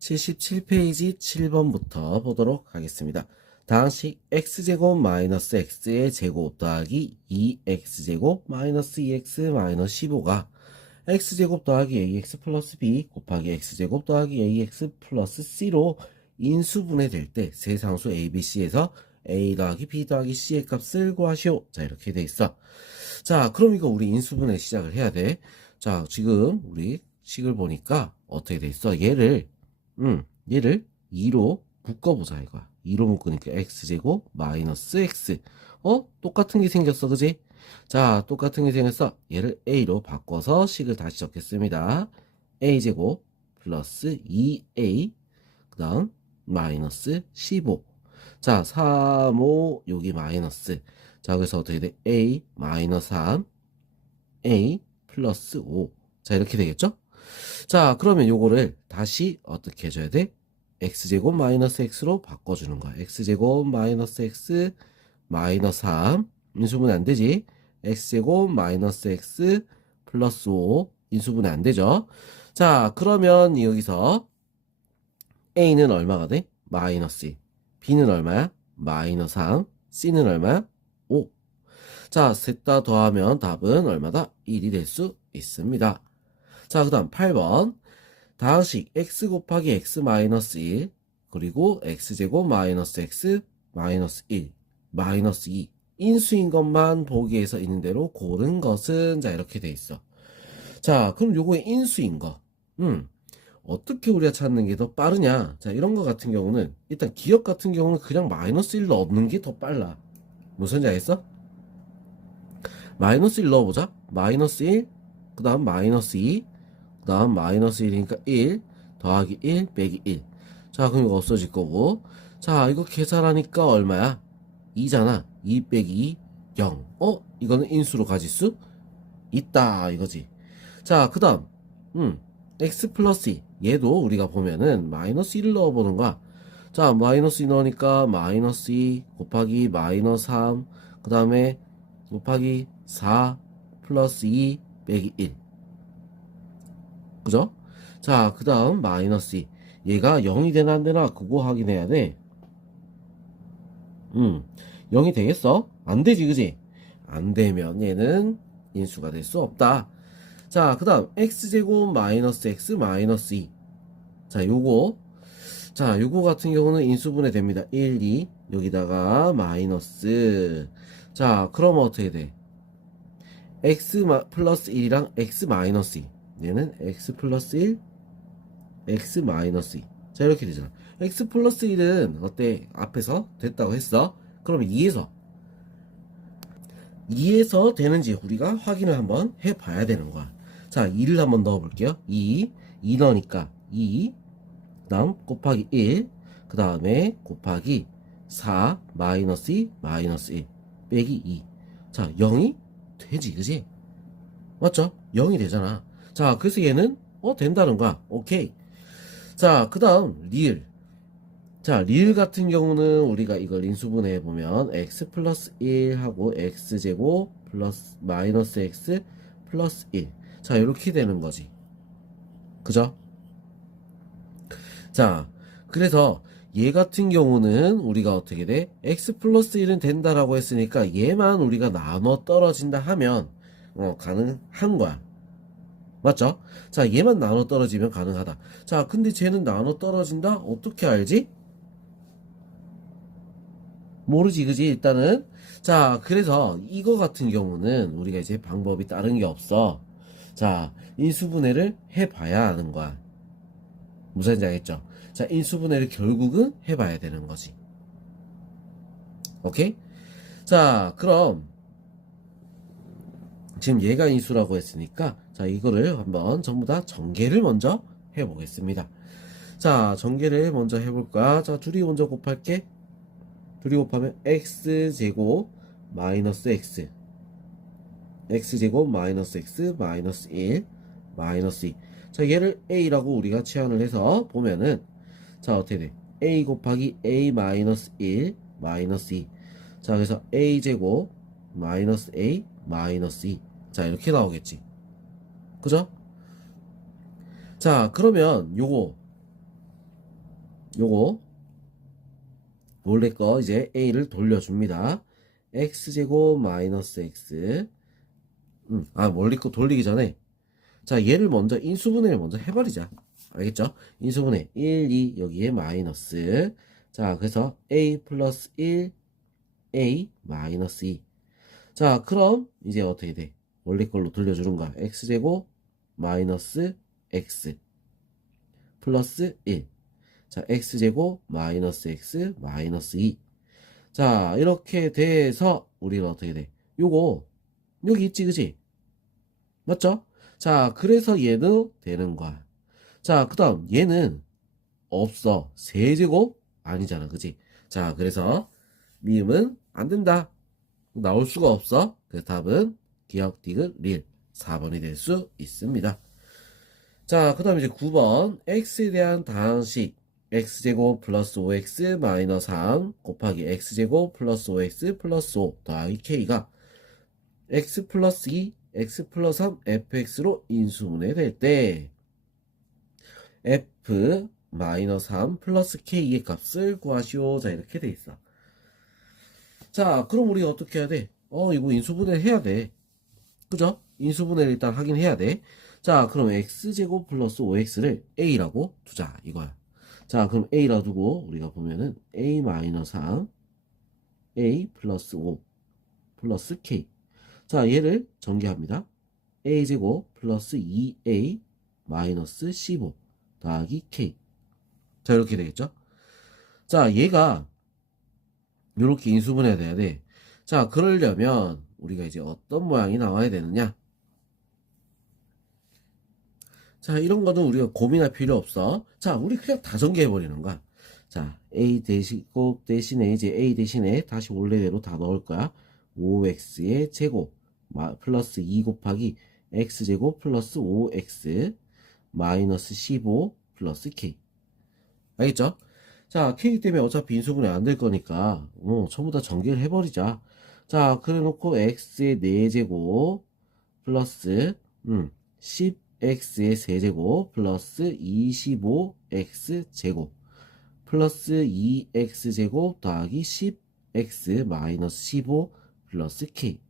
77페이지 7번부터 보도록 하겠습니다. 다항식 x제곱 마이너스 x의 제곱 더하기 2x제곱 마이너스 2x 마이너스 15가 x제곱 더하기 ax 플러스 b 곱하기 x제곱 더하기 ax 플러스 c로 인수분해될 때 세 상수 a, b, c에서 a 더하기 b 더하기 c의 값을 구하시오. 자, 이렇게 돼 있어. 자, 그럼 이거 우리 인수분해 시작을 해야 돼. 자, 지금 우리 식을 보니까 어떻게 돼 있어? 얘를 2로 묶어보자 이거야. 2로 묶으니까 x제곱 마이너스 x. 똑같은 게 생겼어, 그지? 자, 똑같은 게 생겼어. 얘를 a로 바꿔서 식을 다시 적겠습니다. a제곱 플러스 2a 그 다음 마이너스 15. 자, 3, 5 여기 마이너스. 자, 그래서 어떻게 돼? a 마이너스 3 a 플러스 5. 자, 이렇게 되겠죠? 자, 그러면 요거를 다시 어떻게 해줘야 돼? x제곱 마이너스 x로 바꿔주는 거야. x제곱 마이너스 x 마이너스 3 인수분해 안 되지? x제곱 마이너스 x 플러스 5 인수분해 안 되죠? 자, 그러면 여기서 a는 얼마가 돼? 마이너스 2. b는 얼마야? 마이너스 3. c는 얼마야? 5. 자, 셋 다 더하면 답은 얼마다? 1이 될 수 있습니다. 자, 그 다음 8번. 다항식 x 곱하기 x 마이너스 1 그리고 x제곱 마이너스 x 마이너스 1 마이너스 2 인수인 것만 보기에서 있는 대로 고른 것은 자 이렇게 돼 있어. 자, 그럼 요거의 인수인 거 어떻게 우리가 찾는 게 더 빠르냐? 자, 이런 거 같은 경우는 일단 기억 같은 경우는 그냥 마이너스 1 넣는 게 더 빨라. 무슨 지 알겠어? 마이너스 1 넣어보자. 마이너스 1 그 다음 마이너스 2 그 다음 마이너스 1이니까 1 더하기 1 빼기 1. 자, 그럼 이거 없어질 거고. 자, 이거 계산하니까 얼마야? 2잖아. 2 빼기 2 0. 이거는 인수로 가질 수 있다 이거지. 자, 그 다음 x 플러스 2 얘도 우리가 보면은 마이너스 1을 넣어보는 거야. 자, 마이너스 2 넣으니까 마이너스 2 곱하기 마이너스 3 그 다음에 곱하기 4 플러스 2 빼기 1. 그죠? 자, 그 다음 마이너스 2 얘가 0이 되나 안 되나 그거 확인해야 돼. 0이 되겠어? 안 되지, 그지? 안 되면 얘는 인수가 될 수 없다. 자, 그 다음 x제곱 마이너스 x 마이너스 2. 자, 요거 같은 경우는 인수분해 됩니다. 1, 2 여기다가 마이너스. 자, 그러면 어떻게 돼? x 플러스 1이랑 x 마이너스 2 얘는 x 플러스 1 x 마이너스 2. 자, 이렇게 되잖아. x 플러스 1은 어때? 앞에서 됐다고 했어. 그러면 2에서 되는지 우리가 확인을 한번 해봐야 되는 거야. 자, 2를 한번 넣어볼게요. 2 넣으니까 2 그 다음 곱하기 1 그 다음에 곱하기 4 마이너스 2 마이너스 1 빼기 2. 자, 0이 되지, 그지? 맞죠? 0이 되잖아. 자, 그래서 얘는 된다는 거야. 오케이. 자, 그 다음 리을. 자, 리을 같은 경우는 우리가 이걸 인수분해 해보면 x 플러스 1하고 x제곱 플러스 마이너스 x 플러스 1. 자, 이렇게 되는 거지. 그죠? 자, 그래서 얘 같은 경우는 우리가 어떻게 돼? x 플러스 1은 된다라고 했으니까 얘만 우리가 나눠 떨어진다 하면 가능한 거야. 맞죠? 자, 얘만 나눠 떨어지면 가능하다. 자, 근데 쟤는 나눠 떨어진다? 어떻게 알지? 모르지, 그지? 일단은. 자, 그래서 이거 같은 경우는 우리가 이제 방법이 다른 게 없어. 자, 인수분해를 해봐야 하는 거야. 무슨 알겠죠? 자, 인수분해를 결국은 해봐야 되는 거지. 오케이? 자, 그럼 지금 얘가 인수라고 했으니까 자, 이거를 한번 전부 다 전개를 먼저 해보겠습니다. 자, 전개를 먼저 해볼까? 자, 둘이 먼저 곱할게. 둘이 곱하면 x제곱 마이너스 x x제곱 마이너스 x 마이너스 1 마이너스 2. 자, 얘를 a라고 우리가 치환을 해서 보면은 자, 어떻게 돼? a 곱하기 a 마이너스 1 마이너스 2. 자, 그래서 a제곱 마이너스 a 마이너스 2. 자, 이렇게 나오겠지. 그죠? 자, 그러면 요거 요거 원래 거 이제 a를 돌려줍니다. x제곱 마이너스 x. 원래 거 돌리기 전에 자 얘를 먼저 인수분해를 먼저 해버리자. 알겠죠? 인수분해 1, 2 여기에 마이너스. 자 그래서 a 플러스 1 a 마이너스 2. 자 그럼 이제 어떻게 돼? 원래 걸로 돌려주는 거야. x제곱 마이너스 x 플러스 1. 자 x제곱 마이너스 x 마이너스 2. 자 이렇게 돼서 우리는 어떻게 돼? 요거 여기 있지 그지? 맞죠? 자 그래서 얘도 되는 거야. 자 그 다음 얘는 없어. 세제곱 아니잖아 그지? 자 그래서 미음은 안 된다. 나올 수가 없어. 그래서 답은 기억 디귿 릴 4번이 될 수 있습니다. 자 그 다음 이제 9번 x에 대한 다항식 x제곱 플러스 5x 마이너스 3 곱하기 x제곱 플러스 5x 플러스 5 더하기 k가 x 플러스 2 x 플러스 3 fx로 인수분해 될 때 f 마이너스 3 플러스 k의 값을 구하시오. 자 이렇게 돼 있어. 자 그럼 우리가 어떻게 해야 돼? 이거 인수분해 해야 돼. 그죠? 인수분해를 일단 하긴 해야 돼. 자 그럼 x제곱 플러스 5x를 a라고 두자 이거야. 자 그럼 a라 두고 우리가 보면은 a 마이너스 3 a 플러스 5 플러스 k. 자 얘를 전개합니다. a제곱 플러스 2a 마이너스 15 더하기 k. 자 이렇게 되겠죠. 자 얘가 이렇게 인수분해야 돼야 돼. 자 그러려면 우리가 이제 어떤 모양이 나와야 되느냐. 자 이런 거는 우리가 고민할 필요 없어. 자 우리 그냥 다 전개해버리는 거야. 자 a 곱 대신에 이제 a 대신에 다시 원래대로 다 넣을 거야. 5x의 제곱 플러스 2 곱하기 x제곱 플러스 5x 마이너스 15 플러스 k. 알겠죠? 자 k 때문에 어차피 인수분해 안 될 거니까 전부 다 전개를 해버리자. 자 그래 놓고 x의 4제곱 플러스 10x의 세제곱 플러스 25x제곱 플러스 2x제곱 더하기 10x 마이너스 15 플러스 k.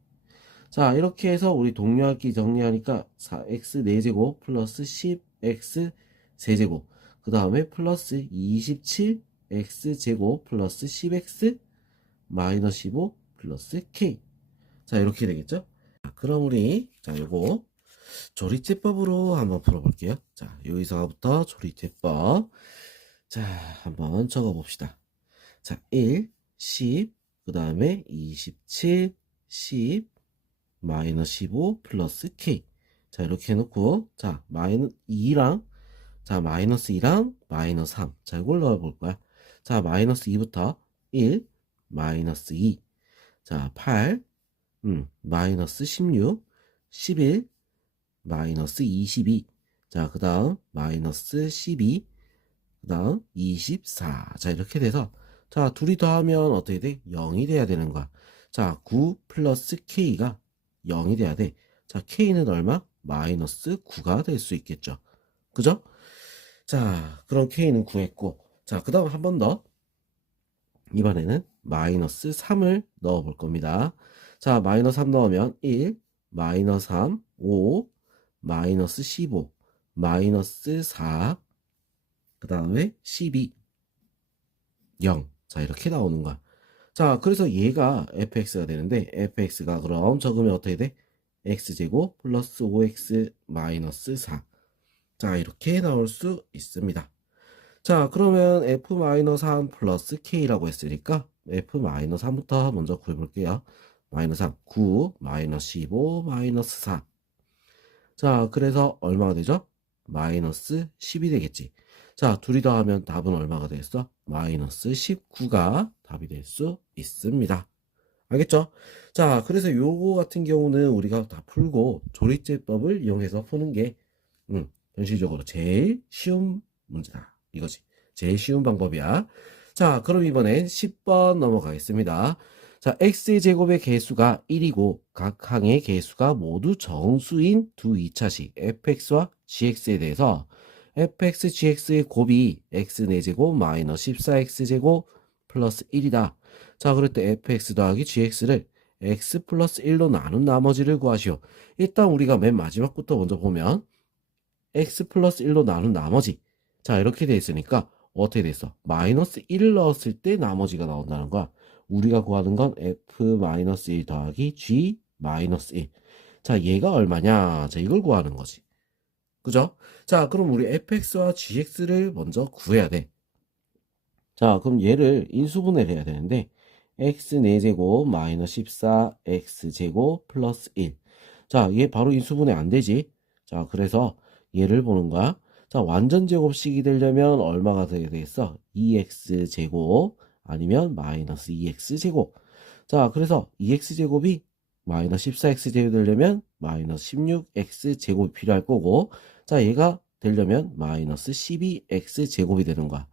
자 이렇게 해서 우리 동료학기 정리하니까 4x 4제곱 플러스 10x 세제곱 그 다음에 플러스 27x제곱 플러스 10x 마이너스 15 플러스 k. 자 이렇게 되겠죠. 그럼 우리 자 요거 조리제법으로 한번 풀어볼게요. 자 여기서부터 조리제법. 자 한번 적어봅시다. 자 1, 10, 그 다음에 27, 10 마이너스 15 플러스 k. 자 이렇게 해놓고 자 마이너스 2랑 자 마이너스 2랑 마이너스 3. 자 이걸 넣어볼 거야. 자 마이너스 2부터 1 마이너스 2. 자 8 마이너스 16 11 마이너스 22. 자 그 다음 마이너스 12 그 다음 24. 자 이렇게 돼서 자 둘이 더하면 어떻게 돼? 0이 돼야 되는 거야. 자 9 플러스 k가 0이 돼야 돼. 자 k는 얼마? 마이너스 9가 될 수 있겠죠. 그죠? 자 그럼 k는 구했고 자 그 다음 한 번 더 이번에는 마이너스 3을 넣어 볼 겁니다. 자 마이너스 3 넣으면 1 마이너스 3 5 마이너스 15 마이너스 4 그 다음에 12 0. 자 이렇게 나오는 거야. 자 그래서 얘가 fx가 되는데 fx가 그럼 적으면 어떻게 돼? x제곱 플러스 5x 마이너스 4. 자 이렇게 나올 수 있습니다. 자 그러면 f-3 플러스 k라고 했으니까 f-3부터 먼저 구해볼게요. 마이너스 3 9 마이너스 15 마이너스 4. 자 그래서 얼마가 되죠? 마이너스 10이 되겠지. 자 둘이 더하면 답은 얼마가 되겠어? 마이너스 19가 답이 될 수 있습니다. 알겠죠? 자 그래서 요거 같은 경우는 우리가 다 풀고 조리제법을 이용해서 푸는 게 현실적으로 제일 쉬운 문제다 이거지. 제일 쉬운 방법이야. 자 그럼 이번엔 10번 넘어가겠습니다. 자 x의 제곱의 개수가 1이고 각 항의 개수가 모두 정수인 두 2차식 fx와 gx에 대해서 fx, gx의 곱이 x 4제곱 마이너스 14x제곱 플러스 1이다. 자, 그럴 때 fx 더하기 gx를 x 플러스 1로 나눈 나머지를 구하시오. 일단 우리가 맨 마지막부터 먼저 보면 x 플러스 1로 나눈 나머지. 자, 이렇게 돼 있으니까 어떻게 됐어? 마이너스 1을 넣었을 때 나머지가 나온다는 거야. 우리가 구하는 건 f-1 더하기 g-1. 자, 얘가 얼마냐? 자, 이걸 구하는 거지. 그죠? 자, 그럼 우리 fx와 gx를 먼저 구해야 돼. 자, 그럼 얘를 인수분해를 해야 되는데 x 4제곱 마이너스 14x제곱 플러스 1. 자, 얘 바로 인수분해 안 되지? 자, 그래서 얘를 보는 거야. 자, 완전 제곱식이 되려면 얼마가 되겠어? 2x제곱 아니면 마이너스 2x제곱. 자, 그래서 2x제곱이 마이너스 14x제곱이 되려면 마이너스 16x제곱이 필요할 거고, 자, 얘가 되려면 마이너스 12x제곱이 되는 거야.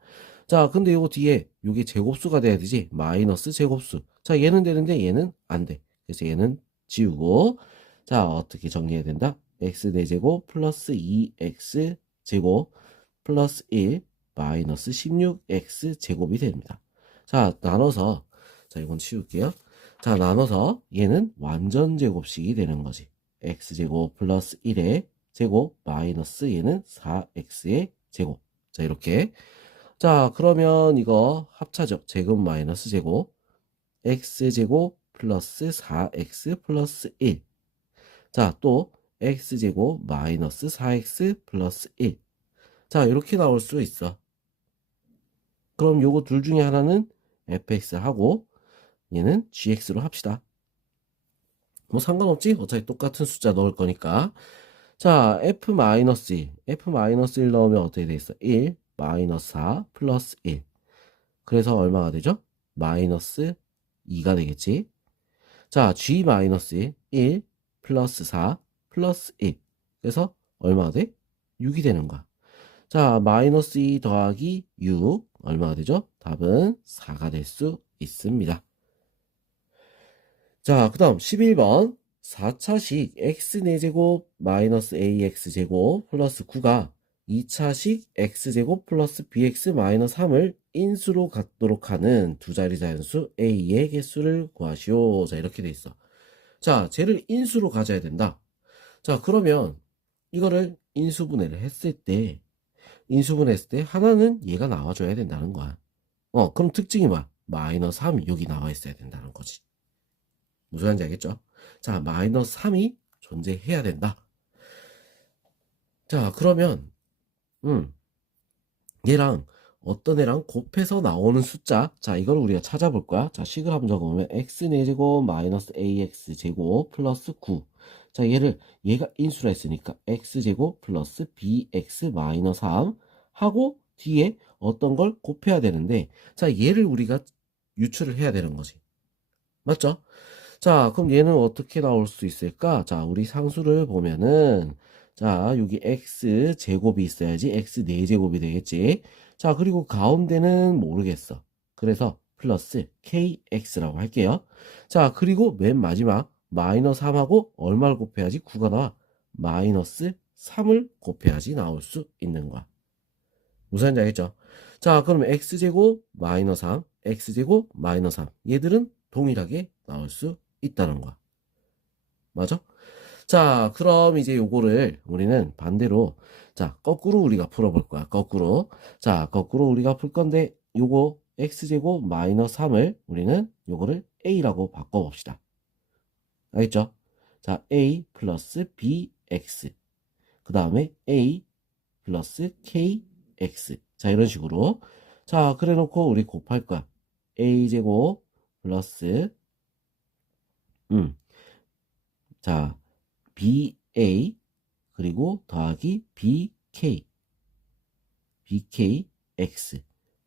자, 근데 요거 뒤에 요게 제곱수가 돼야 되지. 마이너스 제곱수. 자, 얘는 되는데 얘는 안 돼. 그래서 얘는 지우고, 자, 어떻게 정리해야 된다? x 4제곱 플러스 2x 제곱 플러스 1 마이너스 16x 제곱이 됩니다. 자, 나눠서, 자, 이건 치울게요. 자, 나눠서 얘는 완전 제곱식이 되는 거지. x제곱 플러스 1의 제곱 마이너스 얘는 4x의 제곱. 자, 이렇게. 자, 그러면 이거 합차죠. 제곱 마이너스 제곱 x제곱 플러스 4x 플러스 1. 자, 또 x제곱 마이너스 4x 플러스 1. 자, 이렇게 나올 수 있어. 그럼 요거 둘 중에 하나는 fx하고 얘는 gx로 합시다. 뭐 상관없지? 어차피 똑같은 숫자 넣을 거니까. 자, f-1. f-1 넣으면 어떻게 돼 있어? 1 마이너스 4 플러스 1. 그래서 얼마가 되죠? 마이너스 2가 되겠지. 자, g-1 1 플러스 4 플러스 1. 그래서 얼마가 돼? 6이 되는 거야. 자, 마이너스 2 더하기 6 얼마가 되죠? 답은 4가 될 수 있습니다. 자, 그 다음 11번 4차식 x 4제곱 마이너스 ax제곱 플러스 9가 2차식 x제곱 플러스 bx 마이너스 3을 인수로 갖도록 하는 두 자리 자연수 a의 개수를 구하시오. 자, 이렇게 돼 있어. 자, 쟤를 인수로 가져야 된다. 자, 그러면 이거를 인수분해를 했을 때 하나는 얘가 나와줘야 된다는 거야. 그럼 특징이 뭐야? 마이너스 3이 여기 나와 있어야 된다는 거지. 무슨 말인지 알겠죠? 자, 마이너스 3이 존재해야 된다. 자, 그러면 얘랑 어떤 애랑 곱해서 나오는 숫자, 자, 이걸 우리가 찾아볼 거야. 자, 식을 한번 적어보면 x 4제곱 마이너스 ax 제곱 플러스 9. 자, 얘가 인수라 했으니까 x제곱 플러스 bx 마이너스 3 하고 뒤에 어떤 걸 곱해야 되는데, 자, 얘를 우리가 유출을 해야 되는 거지. 맞죠? 자, 그럼 얘는 어떻게 나올 수 있을까? 자, 우리 상수를 보면은, 자, 여기 x 제곱이 있어야지 x 4제곱이 되겠지. 자, 그리고 가운데는 모르겠어. 그래서 플러스 kx라고 할게요. 자, 그리고 맨 마지막 마이너스 3하고 얼마를 곱해야지 9가 나와? 마이너스 3을 곱해야지 나올 수 있는 거야. 무슨 말인지 알겠죠? 자, 그러면 x제곱 마이너스 3, x제곱 마이너스 3. 얘들은 동일하게 나올 수 있다는 거야. 맞아? 자, 그럼 이제 요거를 우리는 반대로, 자, 거꾸로 우리가 풀어볼 거야. 거꾸로. 자, 거꾸로 우리가 풀 건데, 요거 x제곱 마이너스 3을 우리는 요거를 a라고 바꿔봅시다. 알겠죠? 자, a 플러스 bx. 그 다음에 a 플러스 kx. 자, 이런 식으로. 자, 그래 놓고 우리 곱할 거야. a제곱 플러스 자, BA 그리고 더하기 BKX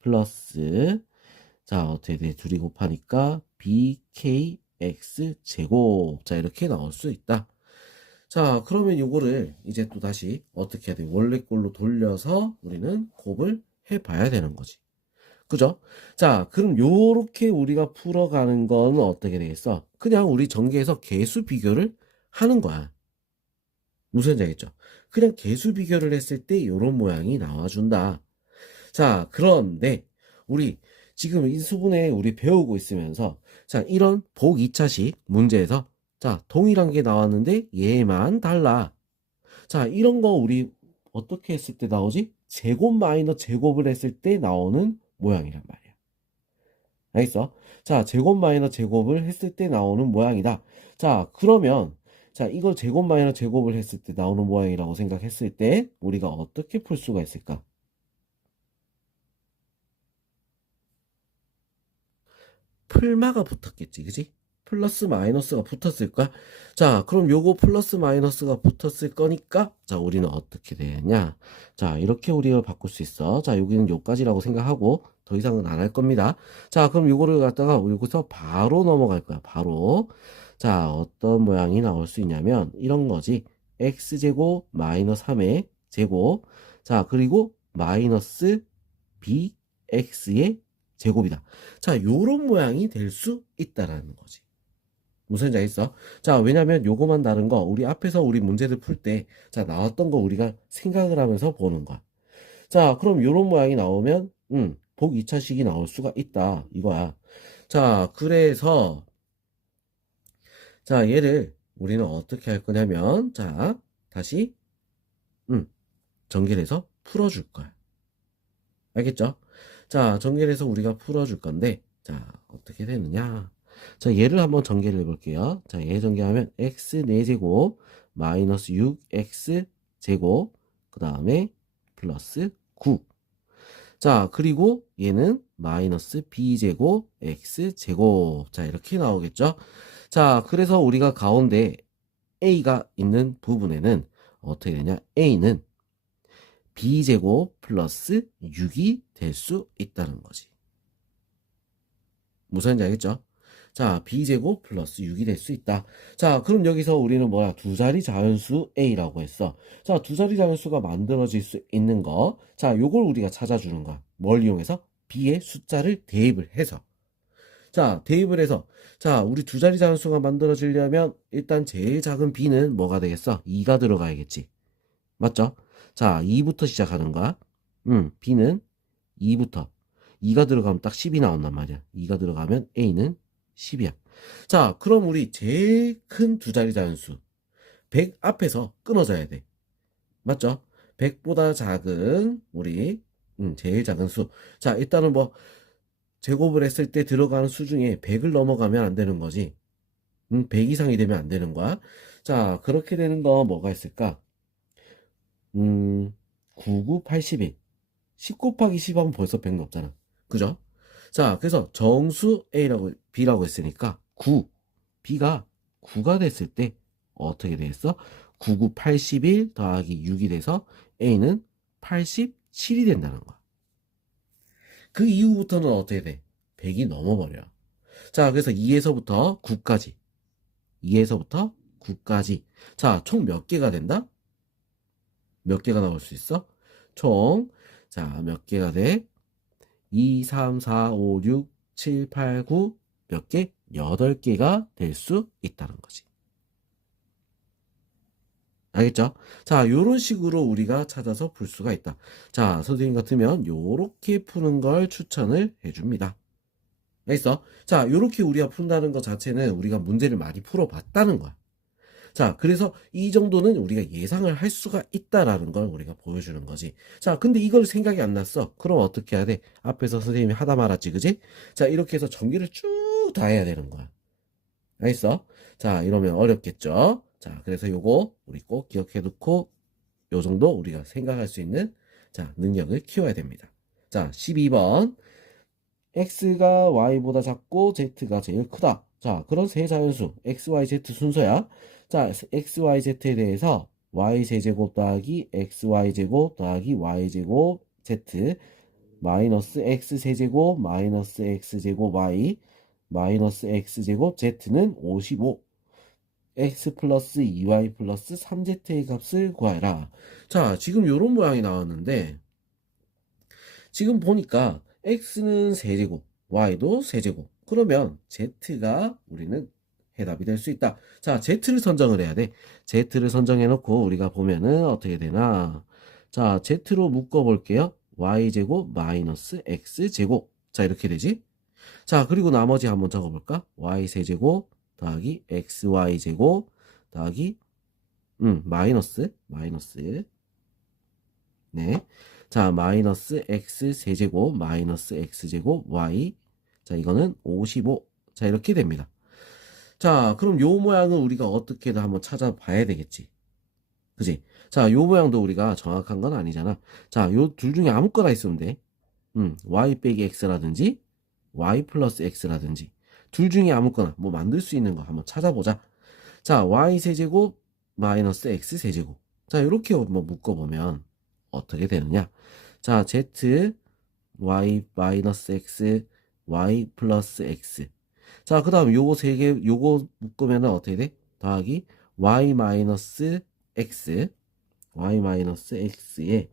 플러스 자, 어떻게 돼? 둘이 곱하니까 BKX 제곱. 자, 이렇게 나올 수 있다. 자, 그러면 요거를 이제 또 다시 어떻게 해야 돼? 원래 꼴로 돌려서 우리는 곱을 해봐야 되는 거지. 그죠? 자, 그럼 요렇게 우리가 풀어가는 건 어떻게 되겠어? 그냥 우리 전개해서 개수 비교를 하는 거야. 무슨 말인지 알겠죠? 그냥 개수 비교를 했을 때 이런 모양이 나와준다. 자, 그런데 우리 지금 인수분해 우리 배우고 있으면서 자, 이런 복 2차식 문제에서 자, 동일한 게 나왔는데 얘만 달라. 자, 이런 거 우리 어떻게 했을 때 나오지? 제곱 마이너 제곱을 했을 때 나오는 모양이란 말이야. 알겠어? 자, 제곱 마이너 제곱을 했을 때 나오는 모양이다. 자, 그러면 자, 이걸 제곱 마이너 제곱을 했을 때 나오는 모양이라고 생각했을 때 우리가 어떻게 풀 수가 있을까? 풀마가 붙었겠지, 그지? 플러스 마이너스가 붙었을까? 자, 그럼 요거 플러스 마이너스가 붙었을 거니까, 자, 우리는 어떻게 되냐? 자, 이렇게 우리가 바꿀 수 있어. 자, 여기는 요까지라고 생각하고, 더 이상은 안 할 겁니다. 자, 그럼 요거를 갖다가 여기서 바로 넘어갈 거야, 바로. 자, 어떤 모양이 나올 수 있냐면, 이런 거지. x제곱 마이너스 3의 제곱. 자, 그리고 마이너스 bx의 제곱이다. 자, 요런 모양이 될 수 있다라는 거지. 무슨 말 있어? 자, 왜냐면 요거만 다른 거, 우리 앞에서 우리 문제들 풀 때, 자, 나왔던 거 우리가 생각을 하면서 보는 거야. 자, 그럼 요런 모양이 나오면, 복 2차식이 나올 수가 있다. 이거야. 자, 그래서, 자, 얘를 우리는 어떻게 할 거냐면, 자, 다시, 전개해서 풀어줄 거야. 알겠죠? 자, 전개해서 우리가 풀어줄 건데, 자, 어떻게 되느냐? 자, 얘를 한번 전개를 해볼게요. 자, 얘 전개하면 x 4제곱 마이너스 6x 제곱 그 다음에 플러스 9. 자, 그리고 얘는 마이너스 b제곱 x 제곱. 자, 이렇게 나오겠죠? 자, 그래서 우리가 가운데 a가 있는 부분에는 어떻게 되냐? a는 b제곱 플러스 6이 될 수 있다는 거지. 무슨 말인지 알겠죠? 자, b제곱 플러스 6이 될 수 있다. 자, 그럼 여기서 우리는 뭐야? 두 자리 자연수 a라고 했어. 자, 두 자리 자연수가 만들어질 수 있는 거. 자, 요걸 우리가 찾아주는 거야. 뭘 이용해서? b의 숫자를 대입을 해서. 자, 대입을 해서. 자, 우리 두 자리 자연수가 만들어지려면 일단 제일 작은 b는 뭐가 되겠어? 2가 들어가야겠지. 맞죠? 자, 2부터 시작하는 거야. b는 2부터. 2가 들어가면 딱 10이 나온단 말이야. 2가 들어가면 a는 10이야. 자, 그럼 우리 제일 큰 두 자리 자연수 100 앞에서 끊어져야 돼. 맞죠? 100보다 작은 우리 제일 작은 수. 자, 일단은 뭐 제곱을 했을 때 들어가는 수 중에 100을 넘어가면 안 되는 거지. 100 이상이 되면 안 되는 거야. 자, 그렇게 되는 거 뭐가 있을까? 99, 81. 10 곱하기 10 하면 벌써 100 넘잖아. 그죠? 자, 그래서 정수 A라고, B라고 했으니까 9. B가 9가 됐을 때 어떻게 되겠어? 99, 81 더하기 6이 돼서 A는 87이 된다는 거야. 그 이후부터는 어떻게 돼? 100이 넘어버려. 자, 그래서 2에서부터 9까지. 2에서부터 9까지. 자, 총 몇 개가 된다? 몇 개가 나올 수 있어? 총, 자, 몇 개가 돼? 2, 3, 4, 5, 6, 7, 8, 9, 몇 개? 8개가 될 수 있다는 거지. 알겠죠? 자, 요런 식으로 우리가 찾아서 풀 수가 있다. 자, 선생님 같으면 요렇게 푸는 걸 추천을 해줍니다. 알겠어? 자, 요렇게 우리가 푼다는 것 자체는 우리가 문제를 많이 풀어봤다는 거야. 자, 그래서 이 정도는 우리가 예상을 할 수가 있다라는 걸 우리가 보여주는 거지. 자, 근데 이걸 생각이 안 났어. 그럼 어떻게 해야 돼? 앞에서 선생님이 하다 말았지, 그지? 자, 이렇게 해서 전개를 쭉 다 해야 되는 거야. 알겠어? 자, 이러면 어렵겠죠? 자, 그래서 요거 우리 꼭 기억해 두고 요 정도 우리가 생각할 수 있는 자, 능력을 키워야 됩니다. 자, 12번. x가 y보다 작고 z가 제일 크다. 자, 그런 세 자연수 x, y, z 순서야. 자, x, y, z에 대해서 y 세제곱 더하기 x, y 제곱 더하기 y 제곱 z 마이너스 x 세제곱 마이너스 x 제곱 y 마이너스 x 제곱 z는 55. x 플러스 2y 플러스 3z의 값을 구하라. 자, 지금 요런 모양이 나왔는데 지금 보니까 x는 세제곱, y도 세제곱. 그러면 z가 우리는 해답이 될 수 있다. 자, Z를 선정을 해야 돼. Z를 선정해 놓고 우리가 보면은 어떻게 되나. 자, Z로 묶어 볼게요. Y제곱 마이너스 X제곱. 자, 이렇게 되지? 자, 그리고 나머지 한번 적어 볼까? Y 세제곱 더하기 XY제곱 더하기 마이너스 네. 자, 마이너스 X세제곱 마이너스 X제곱 Y. 자, 이거는 55. 자, 이렇게 됩니다. 자, 그럼 요 모양은 우리가 어떻게든 한번 찾아봐야 되겠지. 그지? 자, 요 모양도 우리가 정확한 건 아니잖아. 자, 요 둘 중에 아무거나 있으면 돼. y 빼기 x라든지 y 플러스 x라든지 둘 중에 아무거나 뭐 만들 수 있는 거 한번 찾아보자. 자, y 세제곱 마이너스 x 세제곱. 자, 이렇게 뭐 묶어보면 어떻게 되느냐? 자, z y 마이너스 x y 플러스 x. 자, 그 다음 요거 세 개, 요거 묶으면 어떻게 돼? 더하기 y 마이너스 x x에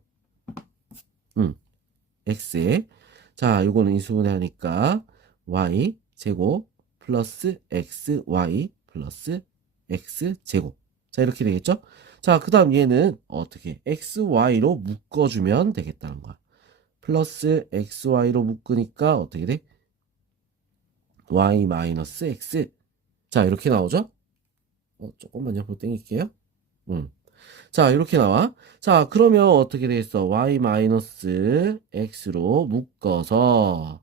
x에 자, 요거는 인수분해하니까 y 제곱 플러스 xy 플러스 x 제곱. 자, 이렇게 되겠죠? 자, 그 다음 얘는 어떻게 xy로 묶어주면 되겠다는 거야. 플러스 xy로 묶으니까 어떻게 돼? y 마이너스 x. 자, 이렇게 나오죠? 조금만 옆으로 땡길게요. 자, 이렇게 나와. 자, 그러면 어떻게 되겠어? y 마이너스 x로 묶어서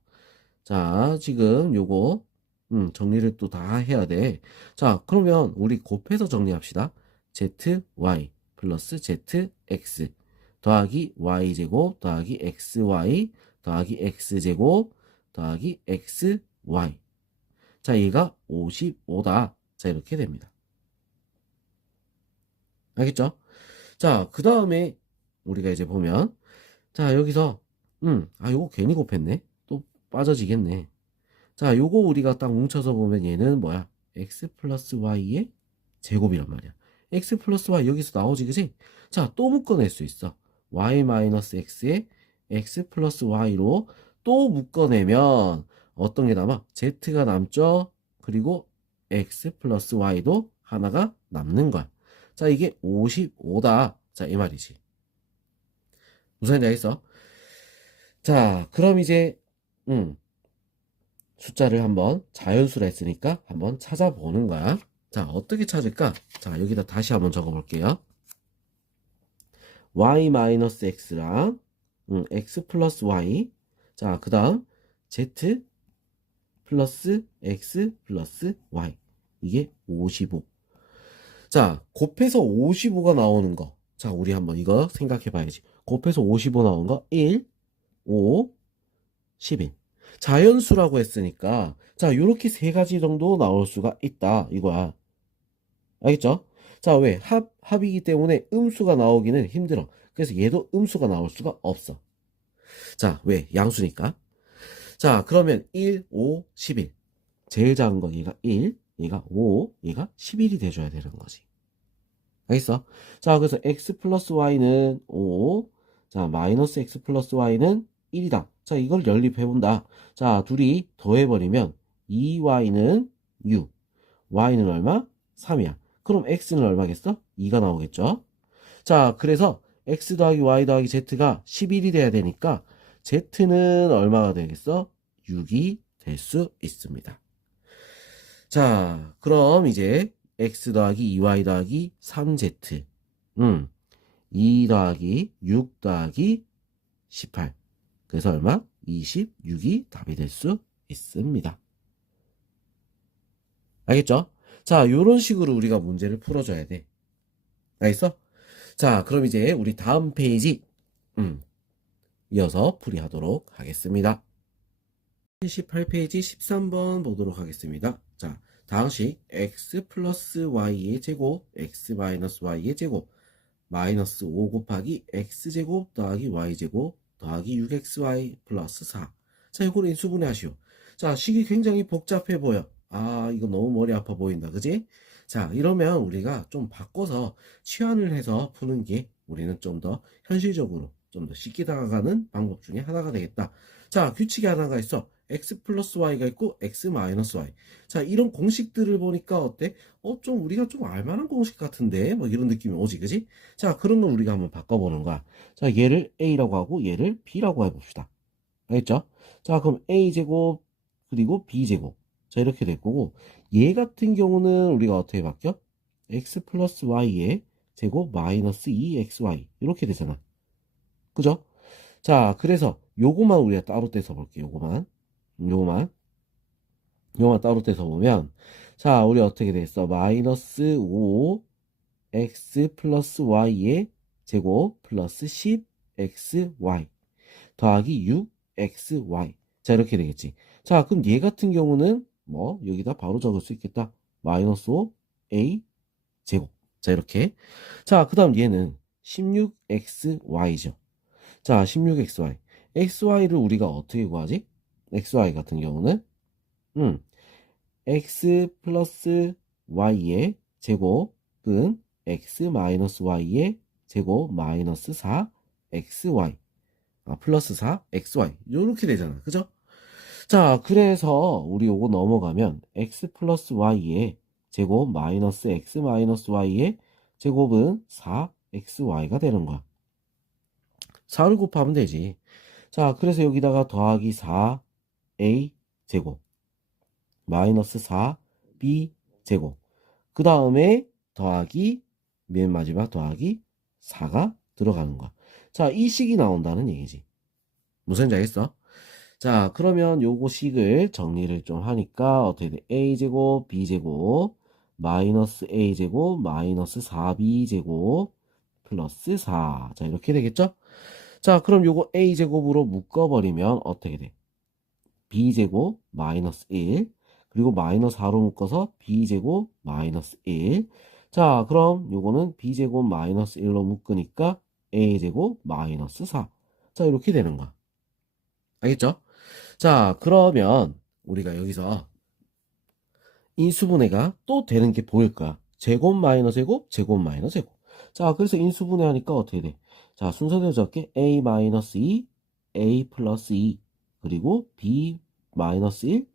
자, 지금 요거 정리를 또 다 해야 돼. 자, 그러면 우리 곱해서 정리합시다. zy 플러스 zx 더하기 y제곱 더하기 xy 더하기 x제곱 더하기 xy. 자, 얘가 55다. 자, 이렇게 됩니다. 알겠죠? 자, 그 다음에 우리가 이제 보면 자, 여기서 요거 괜히 곱했네. 또 빠져지겠네. 자, 요거 우리가 딱 뭉쳐서 보면 얘는 뭐야? x 플러스 y의 제곱이란 말이야. x 플러스 y 여기서 나오지, 그지? 자, 또 묶어낼 수 있어. y 마이너스 x에 x 플러스 y로 또 묶어내면 어떤 게 남아? z가 남죠? 그리고 x 플러스 y도 하나가 남는 거야. 자, 이게 55다. 자, 이 말이지. 무슨 말인지 알겠어? 자, 그럼 이제 숫자를 한번 자연수라 했으니까 한번 찾아보는 거야. 자, 어떻게 찾을까? 자, 여기다 다시 한번 적어볼게요. y-x랑 x 플러스 y. 자, 그 다음 z 플러스 x 플러스 y. 이게 55. 자, 곱해서 55가 나오는 거. 자, 우리 한번 이거 생각해 봐야지. 곱해서 55 나온 거 1, 5, 11. 자연수라고 했으니까 자, 요렇게 세 가지 정도 나올 수가 있다 이거야. 알겠죠? 자, 왜? 합이기 때문에 음수가 나오기는 힘들어. 그래서 얘도 음수가 나올 수가 없어. 자, 왜? 양수니까. 자, 그러면 1, 5, 11. 제일 작은 거 얘가 1, 얘가 5, 얘가 11이 돼줘야 되는 거지. 알겠어? 자, 그래서 x 플러스 y는 5, 자, 마이너스 x 플러스 y는 1이다. 자, 이걸 연립해본다. 자, 둘이 더해버리면 2y는 6, y는 얼마? 3이야. 그럼 x는 얼마겠어? 2가 나오겠죠? 자, 그래서 x 더하기 y 더하기 z가 11이 돼야 되니까 z는 얼마가 되겠어? 6이 될 수 있습니다. 자, 그럼 이제 x 더하기 2y 더하기 3z 2 더하기 6 더하기 18 그래서 얼마? 26이 답이 될 수 있습니다. 알겠죠? 자, 요런 식으로 우리가 문제를 풀어줘야 돼. 알겠어? 자, 그럼 이제 우리 다음 페이지 이어서 풀이하도록 하겠습니다. 78페이지 13번 보도록 하겠습니다. 자, 다음식 x 플러스 y의 제곱 x 마이너스 y의 제곱 마이너스 5 곱하기 x제곱 더하기 y제곱 더하기 6xy 플러스 4. 자, 이걸 인수분해 하시오. 자, 식이 굉장히 복잡해 보여. 아, 이거 너무 머리 아파 보인다. 그지? 자, 이러면 우리가 좀 바꿔서 치환을 해서 푸는 게 우리는 좀 더 현실적으로 좀 더 쉽게 다가가는 방법 중에 하나가 되겠다. 자, 규칙이 하나가 있어. x 플러스 y가 있고 x 마이너스 y. 자, 이런 공식들을 보니까 어때? 좀 우리가 좀 알만한 공식 같은데? 뭐 이런 느낌이 오지, 그지? 자, 그런 걸 우리가 한번 바꿔보는 거야. 자, 얘를 a라고 하고 얘를 b라고 해봅시다. 알겠죠? 자, 그럼 a제곱 그리고 b제곱. 자, 이렇게 될 거고 얘 같은 경우는 우리가 어떻게 바뀌어? x 플러스 y의 제곱 마이너스 2xy 이렇게 되잖아. 그죠? 자, 그래서 요거만 우리가 따로 떼서 볼게요. 요거만 따로 떼서 보면 자, 우리 어떻게 됐어? 마이너스 5x 플러스 y의 제곱 플러스 10xy 더하기 6xy. 자, 이렇게 되겠지. 자, 그럼 얘 같은 경우는 뭐 여기다 바로 적을 수 있겠다. 마이너스 5a 제곱. 자, 이렇게. 자, 그 다음 얘는 16xy죠. 자, 16xy. xy를 우리가 어떻게 구하지? xy 같은 경우는 x 플러스 y의 제곱은 x 마이너스 y의 제곱 마이너스 4xy. 플러스 4xy. 요렇게 되잖아. 그죠? 자, 그래서 우리 요거 넘어가면 x 플러스 y의 제곱 마이너스 x 마이너스 y의 제곱은 4xy가 되는 거야. 4를 곱하면 되지. 자, 그래서 여기다가 더하기 4a 제곱 마이너스 4b 제곱 그 다음에 더하기 맨 마지막 더하기 4가 들어가는 거야. 자, 이 식이 나온다는 얘기지. 무슨지 알겠어? 자, 그러면 요거 식을 정리를 좀 하니까 어떻게 돼? a제곱 b제곱 마이너스 a제곱 마이너스 4b제곱 플러스 4. 자, 이렇게 되겠죠? 자, 그럼 요거 a제곱으로 묶어버리면 어떻게 돼? b제곱 마이너스 1 그리고 마이너스 4로 묶어서 b제곱 마이너스 1. 자, 그럼 요거는 b제곱 마이너스 1로 묶으니까 a제곱 마이너스 4. 자, 이렇게 되는 거야. 알겠죠? 자, 그러면 우리가 여기서 인수분해가 또 되는 게 보일 거야. 제곱 마이너스 제곱, 제곱 마이너스 제곱. 자, 그래서 인수분해 하니까 어떻게 돼? 자, 순서대로 적게 a 마이너스 2, a 플러스 2, 그리고 b 마이너스 1,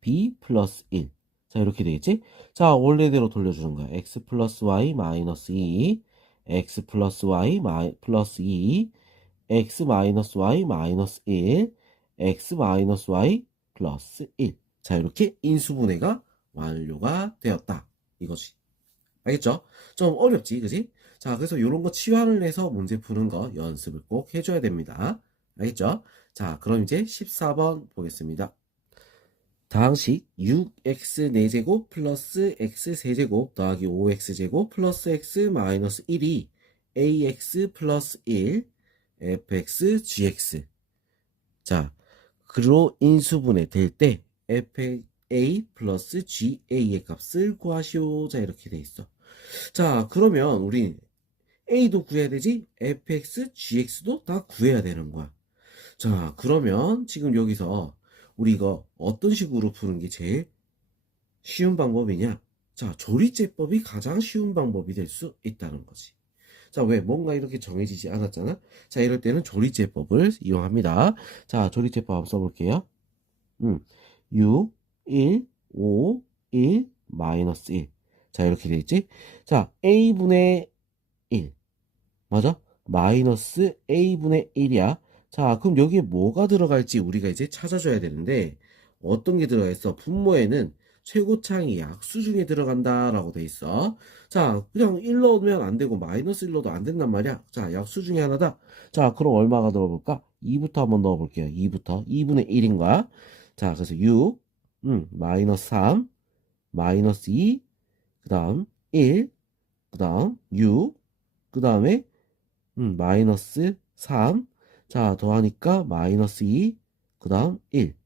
b 플러스 1. 자, 이렇게 되겠지? 자, 원래대로 돌려주는 거야. x 플러스 y 마이너스 2, x 플러스 y 플러스 2, x 마이너스 y 마이너스 1, x 마이너스 y 플러스 1. 자, 이렇게 인수분해가 완료가 되었다. 이거지. 알겠죠? 좀 어렵지, 그지? 자, 그래서 이런 거 치환을 해서 문제 푸는 거 연습을 꼭 해줘야 됩니다. 알겠죠? 자, 그럼 이제 14번 보겠습니다. 다항식 6x 4제곱 플러스 x 세제곱 더하기 5x제곱 플러스 x 마이너스 1이 ax 플러스 1 fx gx. 자, 그로 인수분해 될 때 fa 플러스 ga의 값을 구하시오. 자, 이렇게 돼 있어. 자, 그러면 우리 a도 구해야 되지 fx gx도 다 구해야 되는 거야. 자, 그러면 지금 여기서 우리 이거 어떤 식으로 푸는 게 제일 쉬운 방법이냐? 자, 조리제법이 가장 쉬운 방법이 될 수 있다는 거지. 자, 왜? 뭔가 이렇게 정해지지 않았잖아? 자, 이럴 때는 조리제법을 이용합니다. 자, 조리제법 한번 써볼게요. 6, 1, 5, 1, 마이너스 1. 자, 이렇게 돼 있지? 자, a분의 1. 맞아? 마이너스 a분의 1이야. 자, 그럼 여기에 뭐가 들어갈지 우리가 이제 찾아줘야 되는데, 어떤 게 들어가 있어? 분모에는 최고차항이 약수 중에 들어간다라고 돼 있어. 자, 그냥 1 넣으면 안 되고 마이너스 1 넣어도 안 된단 말이야. 자, 약수 중에 하나다. 자, 그럼 얼마가 넣어볼까? 2부터 한번 넣어볼게요. 2부터. 2분의 1인 거야. 자, 그래서 6, 마이너스 3, 마이너스 2, 그 다음 1, 그 다음 6, 그 다음에 마이너스 3. 자, 더하니까 마이너스 2, 그 다음 1,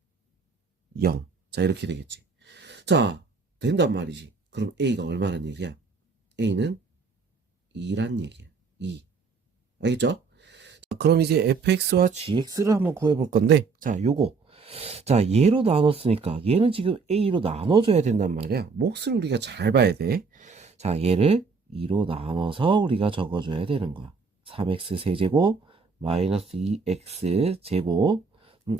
0. 자, 이렇게 되겠지. 자, 된단 말이지. 그럼 A가 얼마란 얘기야? A는 2란 얘기야. 2. 알겠죠? 자, 그럼 이제 fx와 gx를 한번 구해볼 건데, 자, 요거. 자, 얘로 나눴으니까, 얘는 지금 A로 나눠줘야 된단 말이야. 몫을 우리가 잘 봐야 돼. 자, 얘를 2로 나눠서 우리가 적어줘야 되는 거야. 3x 세제곱 마이너스 2x 제곱,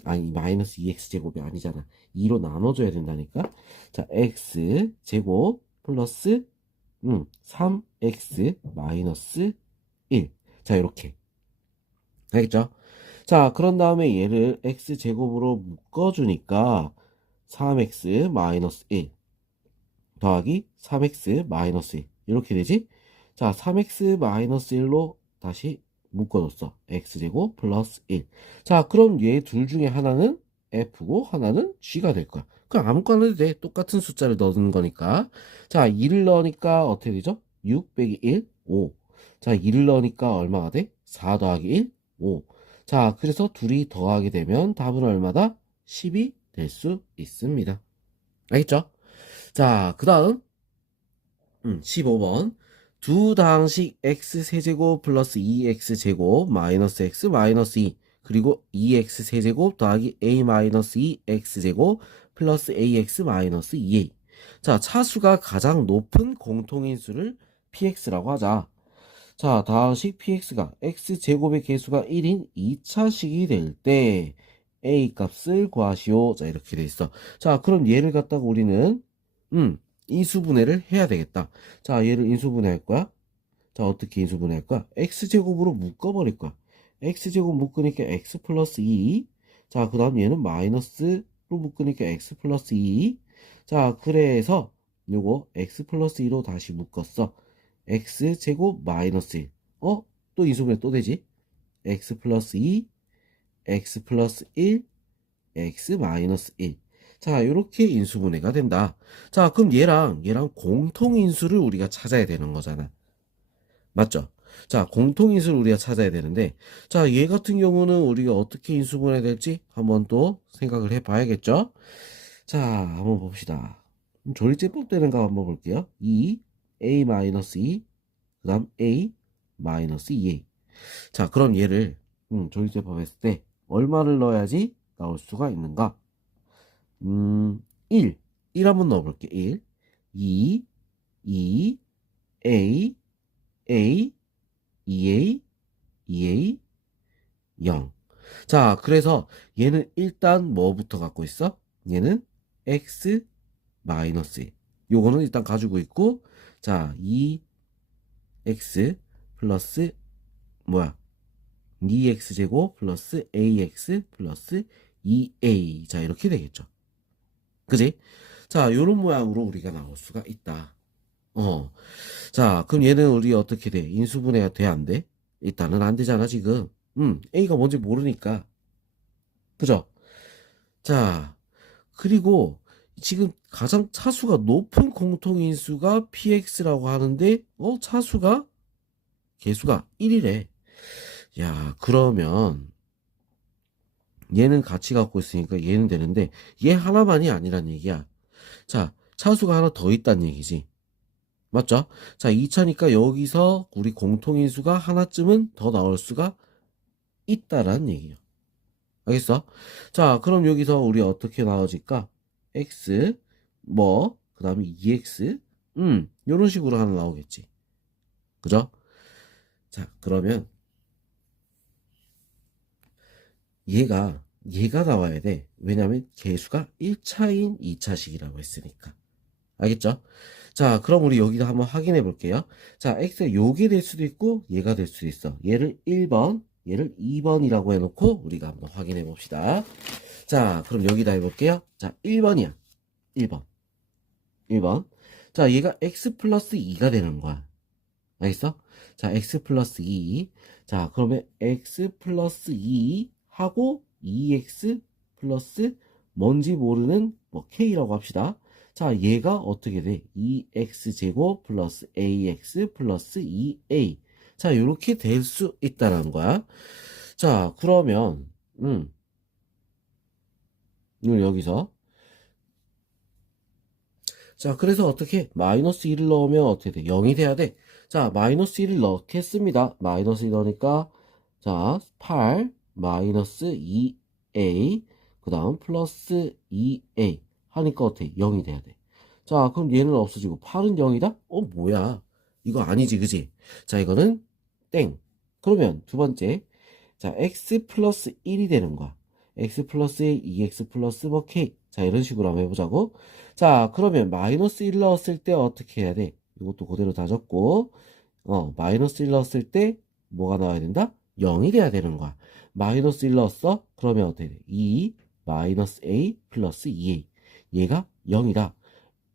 아니, 마이너스 2x 제곱이 아니잖아. 2로 나눠줘야 된다니까. 자, x 제곱 플러스 3x 마이너스 1. 자, 이렇게. 알겠죠? 자, 그런 다음에 얘를 x 제곱으로 묶어주니까 3x 마이너스 1 더하기 3x 마이너스 1 이렇게 되지? 자, 3x 마이너스 1로 다시 묶어줬어. x제곱 플러스 1. 자, 그럼 얘 둘 중에 하나는 f고 하나는 g가 될 거야. 그럼 아무거나 해도 돼. 똑같은 숫자를 넣는 거니까. 자, 2를 넣으니까 어떻게 되죠? 6 빼기 1, 5. 자, 2를 넣으니까 얼마가 돼? 4 더하기 1, 5. 자, 그래서 둘이 더하게 되면 답은 얼마다? 10이 될 수 있습니다. 알겠죠? 자, 그 다음 15번 두 당식 x세제곱 플러스 2x제곱 마이너스 x 마이너스 2 그리고 2x 세제곱 더하기 a 마이너스 2x제곱 플러스 ax 마이너스 2a. 자, 차수가 가장 높은 공통인수를 px라고 하자. 자, 다음식 px가 x제곱의 개수가 1인 2차식이 될 때 a 값을 구하시오. 자, 이렇게 돼 있어. 자, 그럼 얘를 갖다가 우리는 인수분해를 해야 되겠다. 자, 얘를 인수분해 할 거야. 자, 어떻게 인수분해 할 거야? x제곱으로 묶어버릴 거야. x제곱 묶으니까 x 플러스 2. 자, 그 다음 얘는 마이너스로 묶으니까 x 플러스 2. 자, 그래서 요거 x 플러스 2로 다시 묶었어. x제곱 마이너스 1. 또 인수분해 또 되지? x 플러스 2, x 플러스 1, x 마이너스 1. 자, 이렇게 인수분해가 된다. 자, 그럼 얘랑 공통인수를 우리가 찾아야 되는 거잖아. 맞죠? 자, 공통인수를 우리가 찾아야 되는데, 자, 얘 같은 경우는 우리가 어떻게 인수분해 될지 한번 또 생각을 해 봐야겠죠? 자, 한번 봅시다. 조리제법 되는 거 한번 볼게요. 2, a-2, 그 다음 a-2a. 자, 그럼 얘를 조리제법 했을 때 얼마를 넣어야지 나올 수가 있는가? 1 한번 넣어볼게. 1, 2, 2, A, 2A, 2A, 0. 자, 그래서 얘는 일단 뭐부터 갖고 있어? 얘는 X 마이너스 1. 요거는 일단 가지고 있고, 자, 2X 플러스, 뭐야? 2X제곱 플러스 AX 플러스 2A. 자, 이렇게 되겠죠. 그지? 자, 요런 모양으로 우리가 나올 수가 있다. 자, 그럼 얘는 우리 어떻게 돼? 인수분해가 돼, 안 돼? 일단은 안 되잖아, 지금. A가 뭔지 모르니까. 그죠? 자, 그리고 지금 가장 차수가 높은 공통인수가 PX라고 하는데, 차수가, 개수가 1이래. 야, 그러면 얘는 같이 갖고 있으니까 얘는 되는데, 얘 하나만이 아니란 얘기야. 자, 차수가 하나 더 있다는 얘기지. 맞죠? 자, 2차니까 여기서 우리 공통인수가 하나쯤은 더 나올 수가 있다라는 얘기예요. 알겠어? 자, 그럼 여기서 우리 어떻게 나와질까? x, 그 다음에 2x, 요런 식으로 하나 나오겠지. 그죠? 자, 그러면 얘가 나와야 돼. 왜냐면 개수가 1차인 2차식이라고 했으니까. 알겠죠? 자, 그럼 우리 여기다 한번 확인해 볼게요. 자, x가 요게 될 수도 있고 얘가 될 수도 있어. 얘를 1번, 얘를 2번이라고 해놓고 우리가 한번 확인해 봅시다. 자, 그럼 여기다 해볼게요. 자, 1번이야. 1번. 1번. 자, 얘가 x 플러스 2가 되는 거야. 알겠어? 자, x 플러스 2. 자, 그러면 x 플러스 2 하고 2x 플러스 뭔지 모르는 k라고 합시다. 자, 얘가 어떻게 돼? 2x제곱 플러스 ax 플러스 2a. 자, 이렇게 될 수 있다는 거야. 자, 그러면 여기서 자, 그래서 어떻게 마이너스 1을 넣으면 어떻게 돼? 0이 돼야 돼. 자, 마이너스 1을 넣겠습니다. 마이너스 1 넣으니까 자, 8 마이너스 2a 그 다음 플러스 2a 하니까 어떻게 0이 돼야 돼. 자, 그럼 얘는 없어지고 8은 0이다? 뭐야? 이거 아니지, 그지? 자, 이거는 땡. 그러면 두 번째 자, x 플러스 1이 되는 거야. x 플러스 1, 2x 플러스 뭐 k. 자, 이런 식으로 한번 해보자고. 자, 그러면 마이너스 1 넣었을 때 어떻게 해야 돼? 이것도 그대로 다 적고, 마이너스 1 넣었을 때 뭐가 나와야 된다? 0이 돼야 되는 거야. 마이너스 1 넣었어? 그러면 어떻게 돼? 2 마이너스 a 플러스 2a. 얘가 0이다.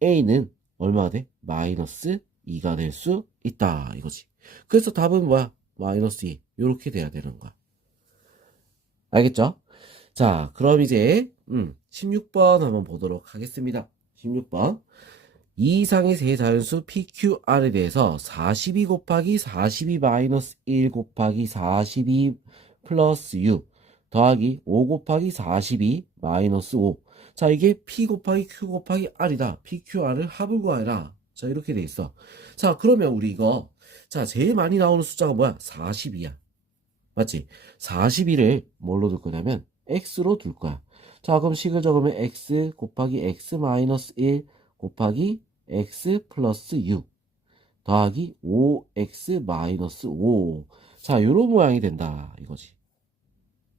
a는 얼마가 돼? 마이너스 2가 될 수 있다. 이거지. 그래서 답은 뭐야? 마이너스 2. 이렇게 돼야 되는 거야. 알겠죠? 자, 그럼 이제 16번 한번 보도록 하겠습니다. 16번. 이 이상의 세 자연수 PQR에 대해서 42 곱하기 42 마이너스 1 곱하기 42 플러스 6 더하기 5 곱하기 42 마이너스 5. 자, 이게 P 곱하기 Q 곱하기 R이다. PQR을 합을 구하라. 자, 이렇게 돼 있어. 자, 그러면 우리 이거, 자, 제일 많이 나오는 숫자가 뭐야? 42야. 맞지? 42를 뭘로 둘 거냐면 x로 둘 거야. 자, 그럼 식을 적으면 x 곱하기 x 마이너스 1 곱하기 x 플러스 6 더하기 5x 마이너스 5. 자, 요런 모양이 된다. 이거지.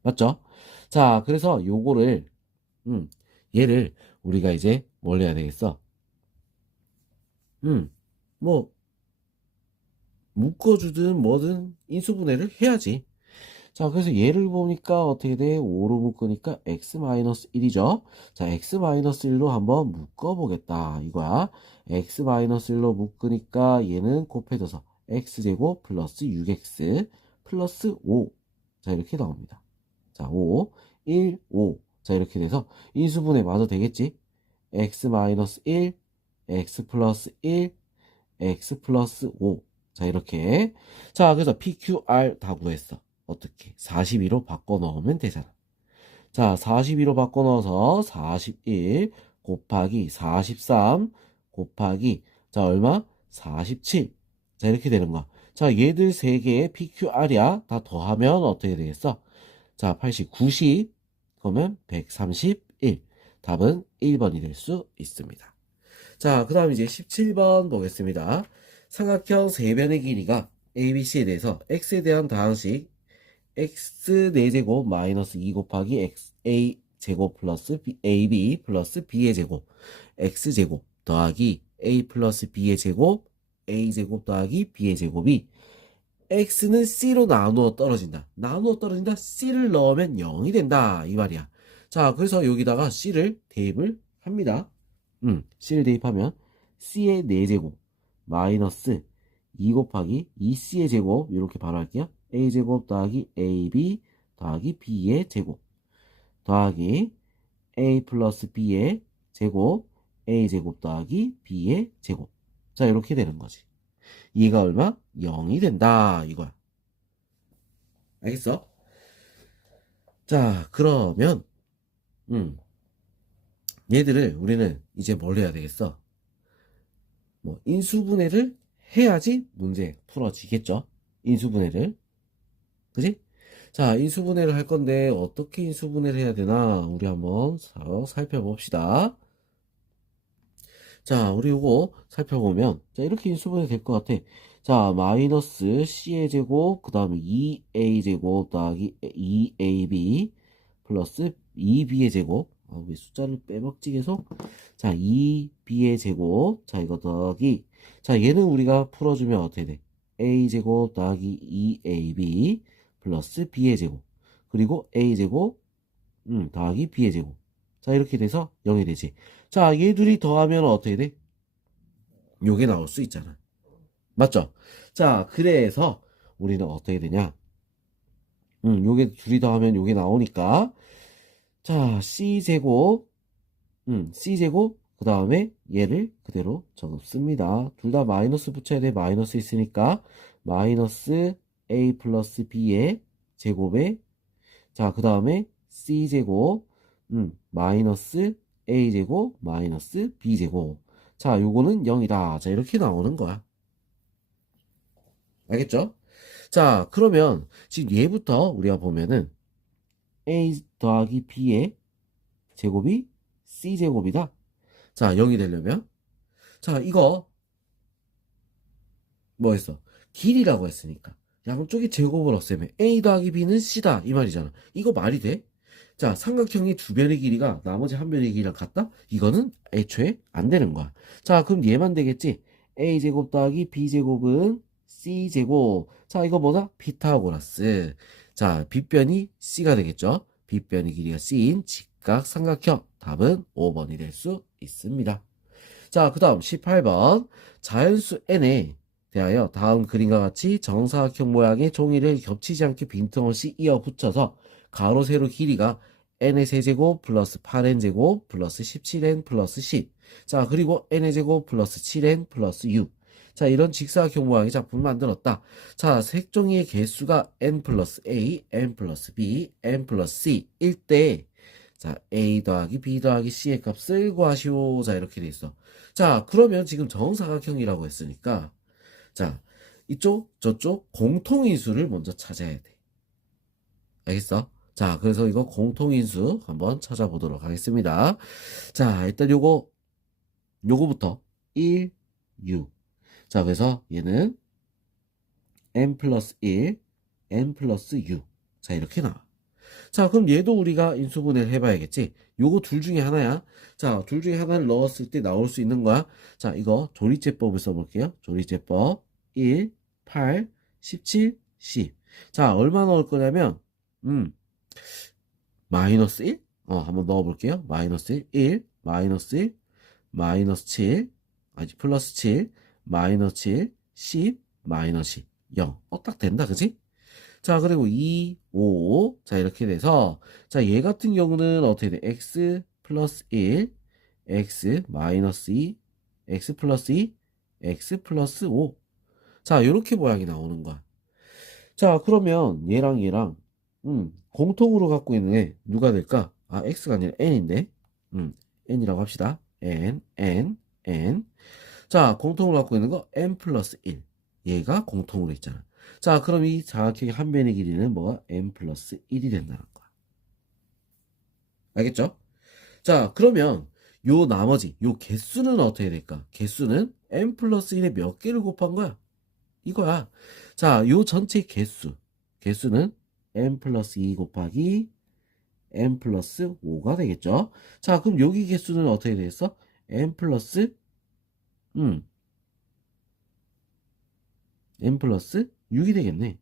맞죠? 자, 그래서 요거를, 얘를 우리가 이제 뭘 해야 되겠어? 뭐, 묶어주든 뭐든 인수분해를 해야지. 자, 그래서 얘를 보니까 어떻게 돼? 5로 묶으니까 x-1이죠. 자, x-1로 한번 묶어보겠다. 이거야. x-1로 묶으니까 얘는 곱해져서 x제곱 플러스 6x 플러스 5. 자, 이렇게 나옵니다. 자, 5, 1, 5. 자, 이렇게 돼서 인수분해 마저 되겠지? x-1, x 플러스 1, x 플러스 5. 자, 이렇게. 자, 그래서 PQR 다 구했어. 어떻게? 42로 바꿔 넣으면 되잖아. 자, 42로 바꿔 넣어서 41 곱하기 43 곱하기, 자, 얼마? 47. 자, 이렇게 되는 거야. 자, 얘들 세 개의 PQR이야. 다 더하면 어떻게 되겠어? 자, 80, 90. 그러면 131. 답은 1번이 될 수 있습니다. 자, 그 다음 이제 17번 보겠습니다. 삼각형 세변의 길이가 ABC에 대해서 x에 대한 다항식 x 4제곱 마이너스 2 곱하기 x a 제곱 플러스 ab 플러스 b의 제곱 x제곱 더하기 a 플러스 b의 제곱 a제곱 더하기 b의 제곱이 x는 c로 나누어 떨어진다. 나누어 떨어진다. c를 넣으면 0이 된다. 이 말이야. 자, 그래서 여기다가 c를 대입을 합니다. c를 대입하면 c의 4제곱 마이너스 2 곱하기 2c의 제곱 이렇게 바로 할게요. a제곱 더하기 ab 더하기 b의 제곱 더하기 a 플러스 b의 제곱 a제곱 더하기 b의 제곱. 자, 이렇게 되는 거지. 얘가 얼마? 0이 된다 이거야. 알겠어? 자, 그러면 얘들을 우리는 이제 뭘 해야 되겠어? 뭐 인수분해를 해야지 문제 풀어지겠죠? 인수분해를. 그지? 자, 인수분해를 할 건데 어떻게 인수분해를 해야 되나 우리 한번 살펴봅시다. 자, 우리 이거 살펴보면 자, 이렇게 인수분해 될 것 같아. 자, 마이너스 c의 제곱 그 다음에 2a 제곱 더하기 2ab 플러스 2b의 제곱. 아, 왜 숫자를 빼먹지 계속? 자, 2b의 제곱. 자, 이거 더하기. 자, 얘는 우리가 풀어주면 어떻게 돼? a제곱 더하기 2ab 플러스 b의 제곱. 그리고 a제곱 더하기 b의 제곱. 자, 이렇게 돼서 0이 되지. 자, 얘 둘이 더하면 어떻게 돼? 요게 나올 수 있잖아. 맞죠? 자, 그래서 우리는 어떻게 되냐? 요게 둘이 더하면 요게 나오니까. 자, c제곱, c제곱, 그 다음에 얘를 그대로 적습니다. 둘 다 마이너스 붙여야 돼. 마이너스 있으니까. 마이너스 a 플러스 b의 제곱에, 자, 그 다음에 c제곱, 마이너스 a제곱, 마이너스 b제곱. 자, 요거는 0이다. 자, 이렇게 나오는 거야. 알겠죠? 자, 그러면 지금 얘부터 우리가 보면은 a 더하기 b의 제곱이 c제곱이다. 자, 0이 되려면 자, 이거 뭐 했어? 길이라고 했으니까 양쪽에 제곱을 없애면 A 더하기 B는 C다 이 말이잖아. 이거 말이 돼? 자, 삼각형이 두 변의 길이가 나머지 한 변의 길이랑 같다? 이거는 애초에 안 되는 거야. 자, 그럼 얘만 되겠지? A제곱 더하기 B제곱은 C제곱. 자, 이거 뭐다? 피타고라스. 자, 빗변이 C가 되겠죠? 빗변의 길이가 C인 직각 삼각형. 답은 5번이 될 수 있습니다. 자, 그 다음 18번. 자연수 n에 대하여 다음 그림과 같이 정사각형 모양의 종이를 겹치지 않게 빈틈없이 이어 붙여서 가로 세로 길이가 n의 세제곱 플러스 8n제곱 플러스 17n 플러스 10. 자, 그리고 n의 제곱 플러스 7n 플러스 6. 자, 이런 직사각형 모양의 작품을 만들었다. 자, 색종이의 개수가 n 플러스 a, n 플러스 b, n 플러스 c일 때 자, a 더하기 b 더하기 c의 값을 구하시오. 자, 이렇게 돼 있어. 자, 그러면 지금 정사각형이라고 했으니까 자, 이쪽 저쪽 공통인수를 먼저 찾아야 돼. 알겠어? 자, 그래서 이거 공통인수 한번 찾아보도록 하겠습니다. 자, 일단 요거부터 1, 6. 자, 그래서 얘는 n 플러스 1, n 플러스 6. 자, 이렇게 나와. 자, 그럼 얘도 우리가 인수분해를 해봐야겠지. 요거 둘 중에 하나야. 자, 둘 중에 하나를 넣었을 때 나올 수 있는 거야. 자, 이거 조리제법을 써볼게요. 조리제법 1, 8, 17, 10. 자, 얼마 넣을 거냐면 마이너스 1? 한번 넣어볼게요. 마이너스 1, 1, 마이너스 1, 마이너스 7, 아니 플러스 7, 마이너스 7, 10, 마이너스 0. 딱 된다, 그지? 자, 그리고 2, 5. 자, 이렇게 돼서, 자, 얘 같은 경우는 어떻게 돼? x 플러스 1, x 마이너스 2, x 플러스 2, x 플러스 5. 자, 이렇게 모양이 나오는 거야. 자, 그러면 얘랑, 공통으로 갖고 있는 애, 누가 될까? 아, x가 아니라 n인데, n이라고 합시다. n. 자, 공통으로 갖고 있는 거, n 플러스 1. 얘가 공통으로 있잖아. 자, 그럼 이 사각형의 한 변의 길이는 뭐가? n 플러스 1이 된다는 거야. 알겠죠? 자, 그러면 요 개수는 어떻게 될까? 개수는 n 플러스 1에 몇 개를 곱한 거야? 이거야. 자, 요 전체 개수는 n 플러스 2 곱하기 n 플러스 5가 되겠죠? 자, 그럼 여기 개수는 어떻게 되겠어? 음, n 플러스 6이 되겠네.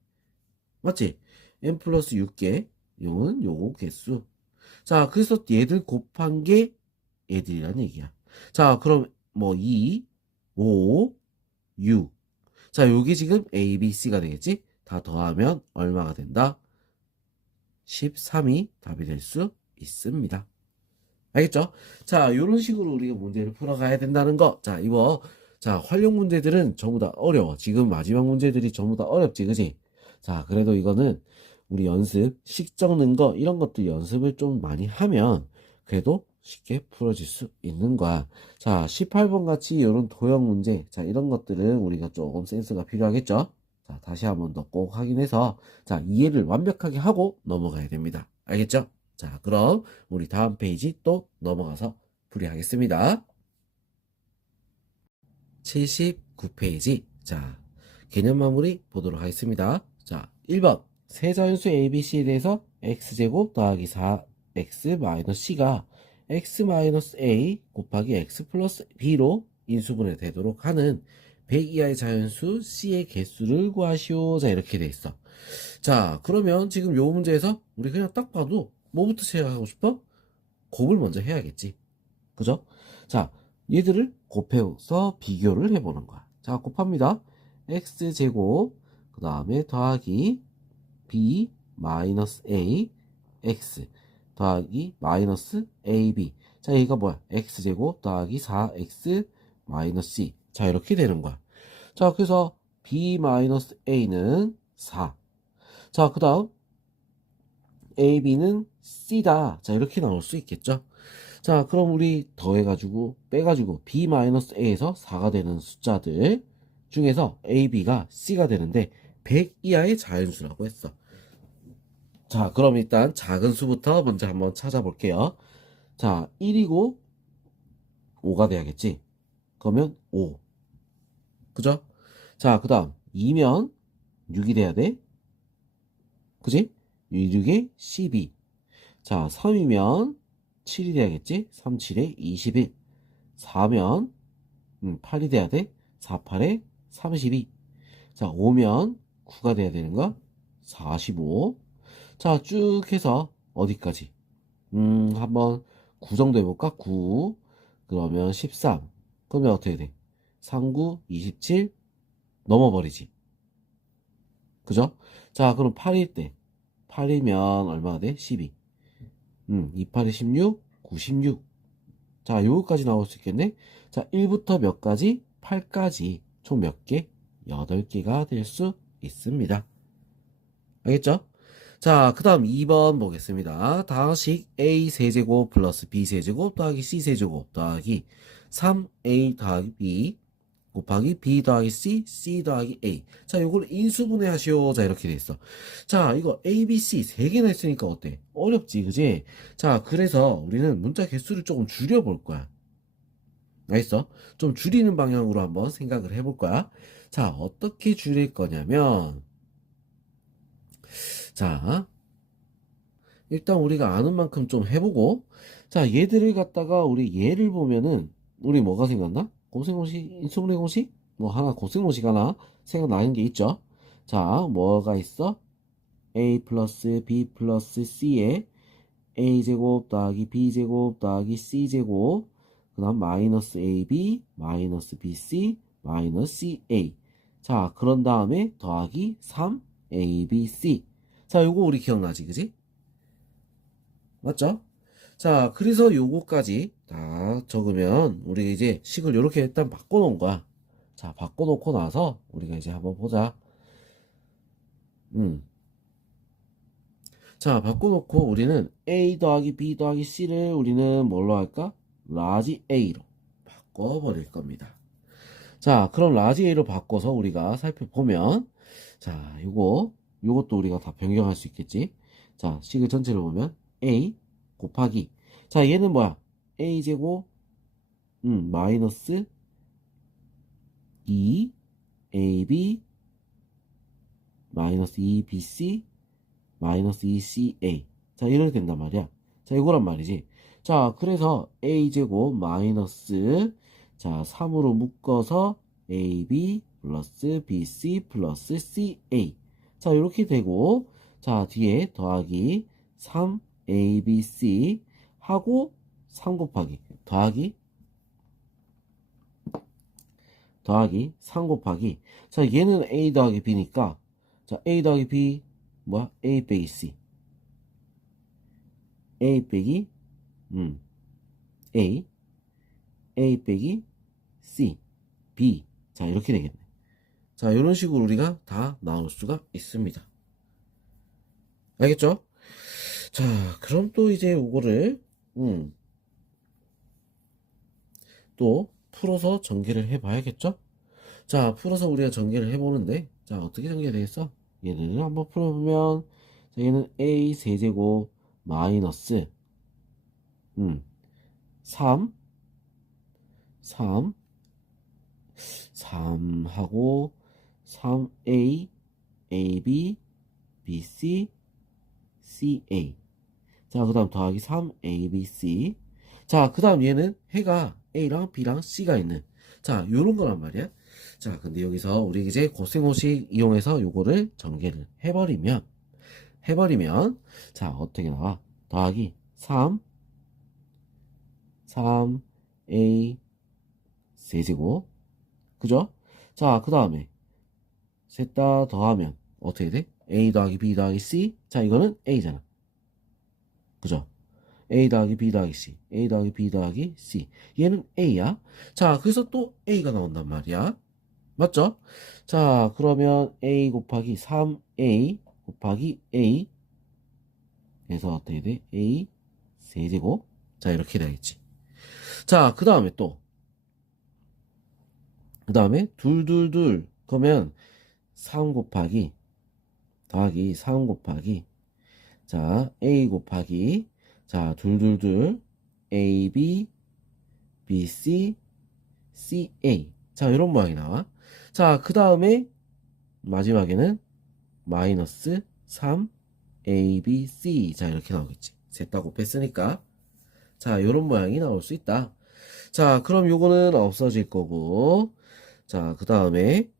맞지? n 플러스 6개. 요거 개수. 자, 그래서 얘들 곱한 게 얘들이란 얘기야. 자, 그럼 뭐 2, 5, 6. 자, 요게 지금 A, B, C가 되겠지? 다 더하면 얼마가 된다? 13이 답이 될 수 있습니다. 알겠죠? 자, 요런 식으로 우리가 문제를 풀어가야 된다는 거. 자, 자, 활용 문제들은 전부 다 어려워. 지금 마지막 문제들이 전부 다 어렵지, 그지? 자, 그래도 이거는 우리 식 적는 거, 이런 것들 연습을 좀 많이 하면 그래도 쉽게 풀어질 수 있는 거야. 자, 18번 같이 이런 도형 문제, 자, 이런 것들은 우리가 조금 센스가 필요하겠죠? 자, 다시 한번 더 꼭 확인해서, 자, 이해를 완벽하게 하고 넘어가야 됩니다. 알겠죠? 자, 그럼 우리 다음 페이지 또 넘어가서 풀이하겠습니다. 79페이지. 자, 개념 마무리 보도록 하겠습니다. 자, 1번. 세자연수 ABC에 대해서 x제곱 더하기 4x-c가 x-a 곱하기 x 플러스 b로 인수분해 되도록 하는 100 이하의 자연수 C의 개수를 구하시오. 자, 이렇게 돼 있어. 자, 그러면 지금 요 문제에서 우리 그냥 딱 봐도 뭐부터 시작하고 싶어? 곱을 먼저 해야겠지. 그죠? 자, 얘들을 곱해서 비교를 해보는 거야. 자, 곱합니다. x제곱, 그 다음에 더하기 b 마이너스 a x 더하기 마이너스 ab. 자, 얘가 뭐야? x제곱 더하기 4x 마이너스 c. 자, 이렇게 되는 거야. 자, 그래서 b 마이너스 a는 4. 자, 그 다음 ab는 c다. 자, 이렇게 나올 수 있겠죠? 자, 그럼 우리 더해가지고 빼가지고 b-a에서 4가 되는 숫자들 중에서 ab가 c가 되는데 100 이하의 자연수라고 했어. 자, 그럼 일단 작은 수부터 먼저 한번 찾아볼게요. 자, 1이고 5가 돼야겠지. 그러면 5. 그죠? 자, 그 다음 2면 6이 돼야 돼. 그지? 6에 12. 자, 3이면 7이 돼야겠지? 3, 7에 21. 4면 8이 돼야 돼. 4, 8에 32. 자, 5면 9가 돼야 되는 거? 45. 자, 쭉 해서 어디까지? 한번 9 정도 해볼까? 9. 그러면 13. 그러면 어떻게 돼? 39, 27 넘어버리지. 그죠? 자, 그럼 8일 때. 8이면 얼마가 돼? 12. 2, 8에 16, 96. 자, 요거까지 나올 수 있겠네? 자, 1부터 몇 가지? 8까지. 총 몇 개? 8개가 될 수 있습니다. 알겠죠? 자, 그 다음 2번 보겠습니다. 다식 A 세제곱 플러스 B 세제곱 더하기 C 세제곱 더하기 3A 더하기 B 곱하기 B 더하기 C, C 더하기 A. 자, 요걸 인수분해 하시오. 자, 이렇게 돼 있어. 자, 이거 A, B, C 세 개나 있으니까 어때? 어렵지, 그지? 자, 그래서 우리는 문자 개수를 조금 줄여볼 거야. 알겠어? 좀 줄이는 방향으로 한번 생각을 해볼 거야. 자, 어떻게 줄일 거냐면, 자, 일단 우리가 아는 만큼 좀 해보고, 자, 얘들을 갖다가 우리 얘를 보면은, 우리 뭐가 생각나? 곱셈공식, 인수분해 공식? 뭐 하나 곱셈공식 하나 생각나는 게 있죠? 자, 뭐가 있어? A 플러스 B 플러스 C에 A제곱 더하기 B제곱 더하기 C제곱, 그 다음 마이너스 AB, 마이너스 BC, 마이너스 CA. 자, 그런 다음에 더하기 3ABC. 자, 요거 우리 기억나지, 그지? 맞죠? 자, 그래서 요거까지 다 적으면 우리가 이제 식을 이렇게 일단 바꿔놓은 거야. 자, 바꿔놓고 나서 우리가 이제 한번 보자. 음. 자, 바꿔놓고 우리는 A 더하기 B 더하기 C를 우리는 뭘로 할까? 라지 A로 바꿔버릴 겁니다. 자, 그럼 라지 A로 바꿔서 우리가 살펴보면, 자, 요것도 우리가 다 변경할 수 있겠지? 자, 식을 전체를 보면 A 곱하기, 자, 얘는 뭐야? A제곱, 마이너스 2AB, 마이너스 2BC, 마이너스 2CA. 자, 이렇게 된단 말이야. 자, 이거란 말이지. 자, 그래서 A제곱 마이너스, 자, 3으로 묶어서 AB 플러스 BC 플러스 CA. 자, 이렇게 되고, 자, 뒤에 더하기 3ABC 하고 3 곱하기, 더하기 3 곱하기. 자, 얘는 A 더하기 B니까, 자, A 더하기 B, 뭐야? A 빼기 C. A 빼기, A, A 빼기 C, B. 자, 이렇게 되겠네. 자, 이런 식으로 우리가 다 나올 수가 있습니다. 알겠죠? 자, 그럼 또 이제 요거를, 또 풀어서 전개를 해봐야겠죠? 자, 풀어서 우리가 전개를 해보는데, 자, 어떻게 전개가 되겠어? 얘를 한번 풀어보면, 자, 얘는 A 세제곱 마이너스, 3, 3, 3하고 3A, AB, BC, CA. 자, 그 다음 더하기 3ABC. 자, 그 다음 얘는 해가 A랑 B랑 C가 있는. 자, 요런 거란 말이야. 자, 근데 여기서 우리 이제 곱셈공식 이용해서 요거를 전개를 해버리면, 자, 어떻게 나와? 더하기 3A 세제곱. 그죠? 자, 그 다음에 셋 다 더하면 어떻게 돼? A 더하기 B 더하기 C. 자, 이거는 A잖아. 그죠? A 더하기 B 더하기 C. A 더하기 B 더하기 C. 얘는 A야. 자, 그래서 또 A가 나온단 말이야. 맞죠? 자, 그러면 A 곱하기 3A 곱하기 A 해서 어떻게 돼? A 세제곱. 자, 이렇게 되겠지. 자, 그 다음에 또, 그 다음에 둘둘둘. 그러면 3 곱하기 더하기 3 곱하기, 자, A 곱하기, 자, 둘둘둘 AB BC CA. 자, 이런 모양이 나와. 자, 그 다음에 마지막에는 마이너스 3 A, B, C. 자, 이렇게 나오겠지. 셋 다 곱했으니까. 자, 요런 모양이 나올 수 있다. 자, 그럼 요거는 없어질 거고. 자, 그 다음에,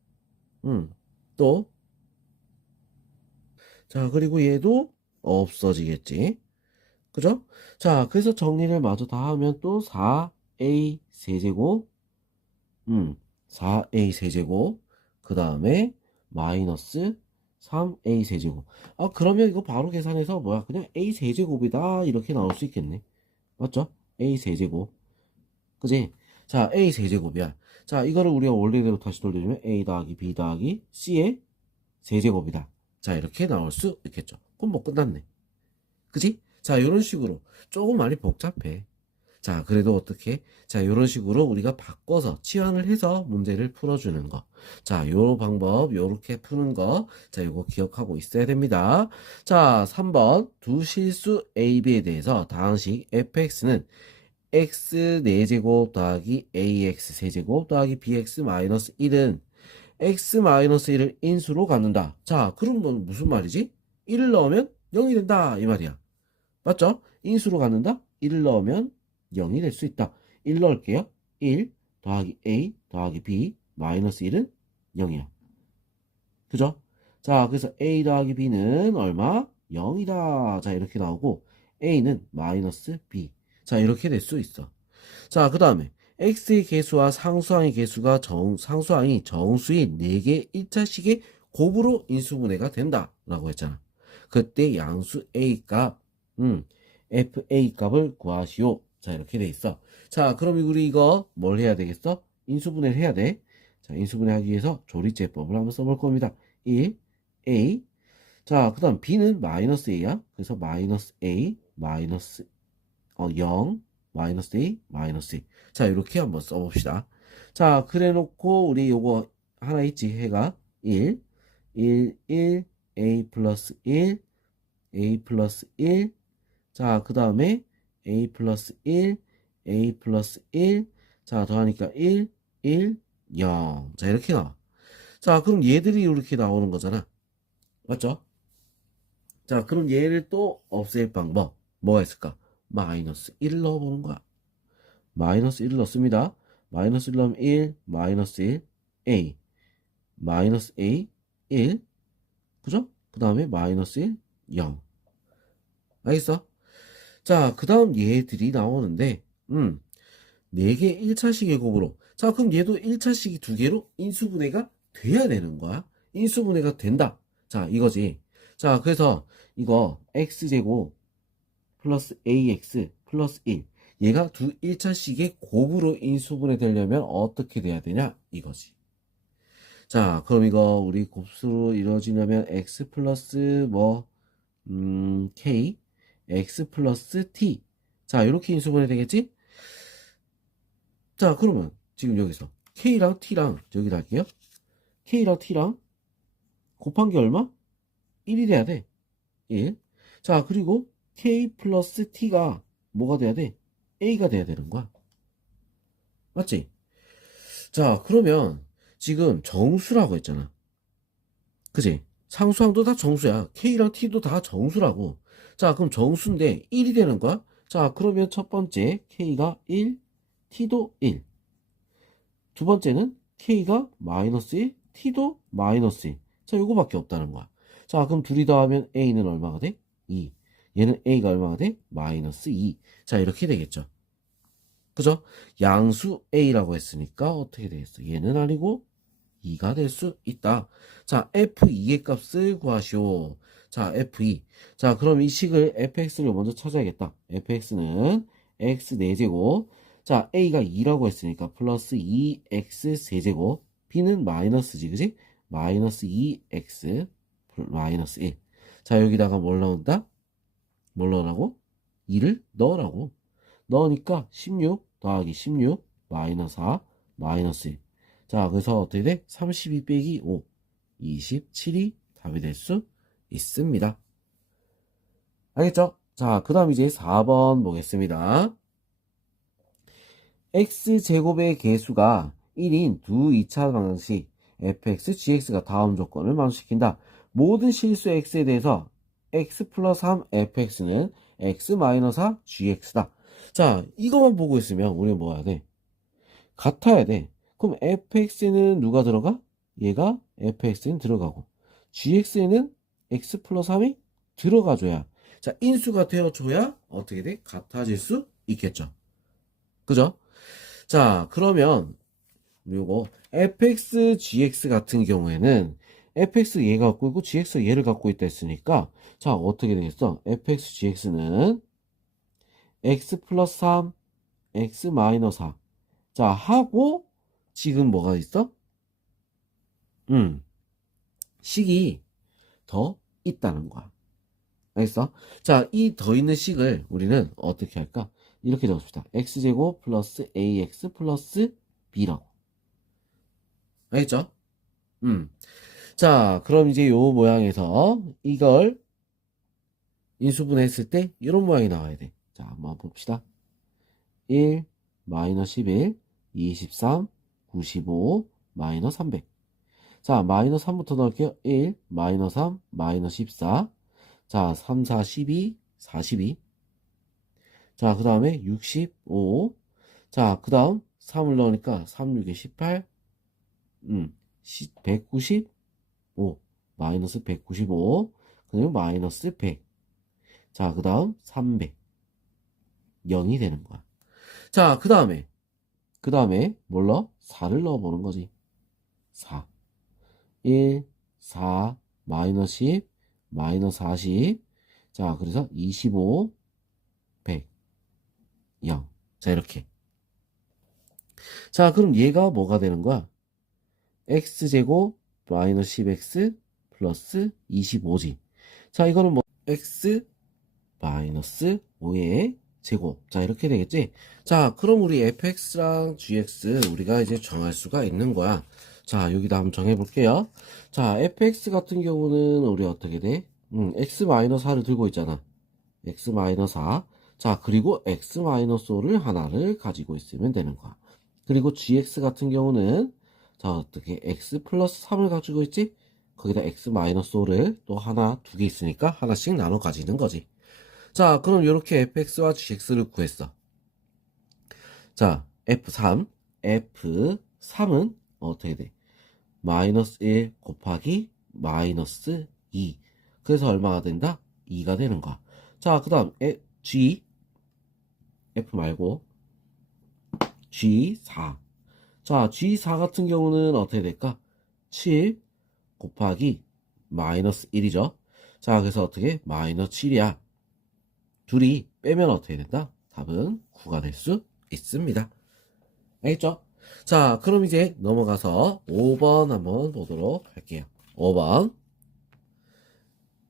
또, 자, 그리고 얘도 없어지겠지. 그죠? 자, 그래서 정리를 마저 다 하면 또 4A 세제곱, 4A 세제곱, 그 다음에 마이너스 3A 세제곱. 아, 그러면 이거 바로 계산해서 뭐야? 그냥 A 세제곱이다. 이렇게 나올 수 있겠네. 맞죠? A 세제곱. 그지? 자, A 세제곱이야. 자, 이거를 우리가 원래대로 다시 돌려주면 A 더하기 B 더하기 C의 세제곱이다. 자, 이렇게 나올 수 있겠죠. 그럼 뭐 끝났네. 그지? 자, 이런 식으로 조금 많이 복잡해. 자, 그래도 어떻게? 자, 이런 식으로 우리가 바꿔서 치환을 해서 문제를 풀어주는 거. 자, 요 방법, 요렇게 푸는 거. 자, 요거 기억하고 있어야 됩니다. 자, 3번. 두 실수 A, B에 대해서 다항식 fx는 x 4제곱 더하기 ax 세제곱 더하기 bx 마이너스 1은 x 마이너스 1을 인수로 갖는다. 자, 그럼 넌 무슨 말이지? 1을 넣으면 0이 된다. 이 말이야. 맞죠? 인수로 갖는다? 1을 넣으면 0이 될 수 있다. 1 넣을게요. 1 더하기 a 더하기 b 마이너스 1은 0이야. 그죠? 자, 그래서 a 더하기 b는 얼마? 0이다. 자, 이렇게 나오고 a는 마이너스 b. 자, 이렇게 될 수 있어. 자, 그 다음에 x의 개수와 상수항의 개수가 상수항이 정수인 4개 1차식의 곱으로 인수분해가 된다 라고 했잖아. 그때 양수 a 값 fa 값을 구하시오. 자, 이렇게 돼 있어. 자, 그럼 우리 이거 뭘 해야 되겠어? 인수분해를 해야 돼. 자, 인수분해 하기 위해서 조리제법을 한번 써볼 겁니다. 1 a. 자, 그 다음 b는 마이너스 a야. 그래서 마이너스 a 마이너스 0 마이너스 a 마이너스 2. 자, 이렇게 한번 써봅시다. 자, 그래 놓고 우리 요거 하나 있지. 해가 1 a 플러스 1 a 플러스 1. 자, 그 다음에 a 플러스 1 a 플러스 1. 자, 더하니까 1 0. 자, 이렇게 나와. 자, 그럼 얘들이 이렇게 나오는 거잖아. 맞죠? 자, 그럼 얘를 또 없앨 방법 뭐가 있을까? 마이너스 1을 넣어보는 거야. 마이너스 1을 넣습니다. 마이너스 1 넣으면 1, 마이너스 1, a, 마이너스 a, 1, 그죠? 그 다음에 마이너스 1, 0. 알겠어? 자, 그 다음 얘들이 나오는데, 4개 1차식의 곱으로. 자, 그럼 얘도 1차식이 2개로 인수분해가 돼야 되는 거야. 인수분해가 된다. 자, 이거지. 자, 그래서 이거 x제곱 플러스 ax 플러스 1. 얘가 두 1차식의 곱으로 인수분해 되려면 어떻게 돼야 되냐? 이거지. 자, 그럼 이거 우리 곱수로 이루어지려면 x 플러스 k, x 플러스 t. 자, 이렇게 인수분해 되겠지? 자, 그러면 지금 여기서 k랑 t랑 여기다 할게요. k랑 t랑 곱한 게 얼마? 1이 돼야 돼. 1. 자, 그리고 k 플러스 t가 뭐가 돼야 돼? a가 돼야 되는 거야. 맞지? 자, 그러면 지금 정수라고 했잖아. 그지? 상수항도 다 정수야. k랑 t도 다 정수라고. 자, 그럼 정수인데 1이 되는 거야? 자, 그러면 첫 번째 k가 1, t도 1. 두 번째는 k가 마이너스 1, t도 마이너스 1. 자, 요거밖에 없다는 거야. 자, 그럼 둘이 더하면 a는 얼마가 돼? 2. 얘는 a가 얼마가 돼? 마이너스 2. 자, 이렇게 되겠죠. 그죠? 양수 a라고 했으니까 어떻게 되겠어? 얘는 아니고 2가 될 수 있다. 자, f2의 값을 구하시오. 자, f2. 자, 그럼 이 식을 fx를 먼저 찾아야겠다. fx는 x 4제곱. 자, a가 2라고 했으니까 플러스 2x 세제곱. b는 마이너스지, 그지? 마이너스 2x 마이너스 1. 자, 여기다가 뭘 넣는다? 뭘 넣으라고? 2를 넣으라고. 넣으니까 16 더하기 16 마이너스 4 마이너스 1. 자, 그래서 어떻게 돼? 32 빼기 5 27이 답이 될 수 있습니다. 알겠죠? 자, 그 다음 이제 4번 보겠습니다. x제곱의 개수가 1인 두 2차 방정식 fx, gx가 다음 조건을 만족시킨다. 모든 실수 x에 대해서 x 플러스 3 fx는 x 마이너스 4 gx다. 자, 이것만 보고 있으면 우리 뭐 해야 돼? 같아야 돼. 그럼 fx에는 누가 들어가? 얘가 fx에는 들어가고 gx에는 x 플러스 3이 들어가줘야, 자, 인수가 되어줘야 어떻게 돼? 같아질 수 있겠죠. 그죠? 자, 그러면 요거 fx, gx 같은 경우에는 fx 얘가 갖고 있고 gx 얘를 갖고 있다 했으니까, 자, 어떻게 되겠어? fx, gx는 x 플러스 3, x 마이너스 4. 자, 하고 지금 뭐가 있어? 식이 더 있다는 거야. 알겠어? 자, 이 더 있는 식을 우리는 어떻게 할까? 이렇게 적읍시다. x제곱 플러스 ax 플러스 b라고. 알겠죠? 자, 그럼 이제 요 모양에서 이걸 인수분해했을 때 이런 모양이 나와야 돼. 자, 한번 봅시다. 1, 마이너스 11, 23, 95, 마이너스 300. 자, 마이너스 3부터 넣을게요. 1, 마이너스 3, 마이너스 14. 자, 3, 4, 12, 42. 자, 그 다음에 65. 자, 그 다음 3을 넣으니까 3, 6에 18. 195. 마이너스 195. 그리고 마이너스 100. 자, 그 다음 300. 0이 되는 거야. 자, 그 다음에 뭘 넣어? 4를 넣어보는 거지. 4. 1, 4, 마이너스 10, 마이너스 40. 자, 그래서 25, 100, 0. 자, 이렇게. 자, 그럼 얘가 뭐가 되는 거야? x제곱 마이너스 10x 플러스 25지. 자, 이거는 뭐 x 마이너스 5의 제곱. 자, 이렇게 되겠지? 자, 그럼 우리 fx랑 gx 우리가 이제 정할 수가 있는 거야. 자, 여기다 한번 정해볼게요. 자, fx 같은 경우는 우리 어떻게 돼? x 마이너스 4를 들고 있잖아. x 마이너스 4. 자, 그리고 x 마이너스 5를 하나를 가지고 있으면 되는 거야. 그리고 gx 같은 경우는, 자, 어떻게 x 플러스 3을 가지고 있지? 거기다 x 마이너스 5를 또 하나, 두 개 있으니까 하나씩 나눠 가지는 거지. 자, 그럼 이렇게 fx와 gx를 구했어. 자, f3은 어떻게 돼? 마이너스 1 곱하기 마이너스 2. 그래서 얼마가 된다? 2가 되는 거야. 자, 그 다음 f 말고 g4. 자, g4 같은 경우는 어떻게 될까? 7 곱하기 마이너스 1이죠. 자, 그래서 어떻게? 마이너스 7이야. 둘이 빼면 어떻게 된다? 답은 9가 될 수 있습니다. 알겠죠? 자, 그럼 이제 넘어가서 5번 한번 보도록 할게요. 5번.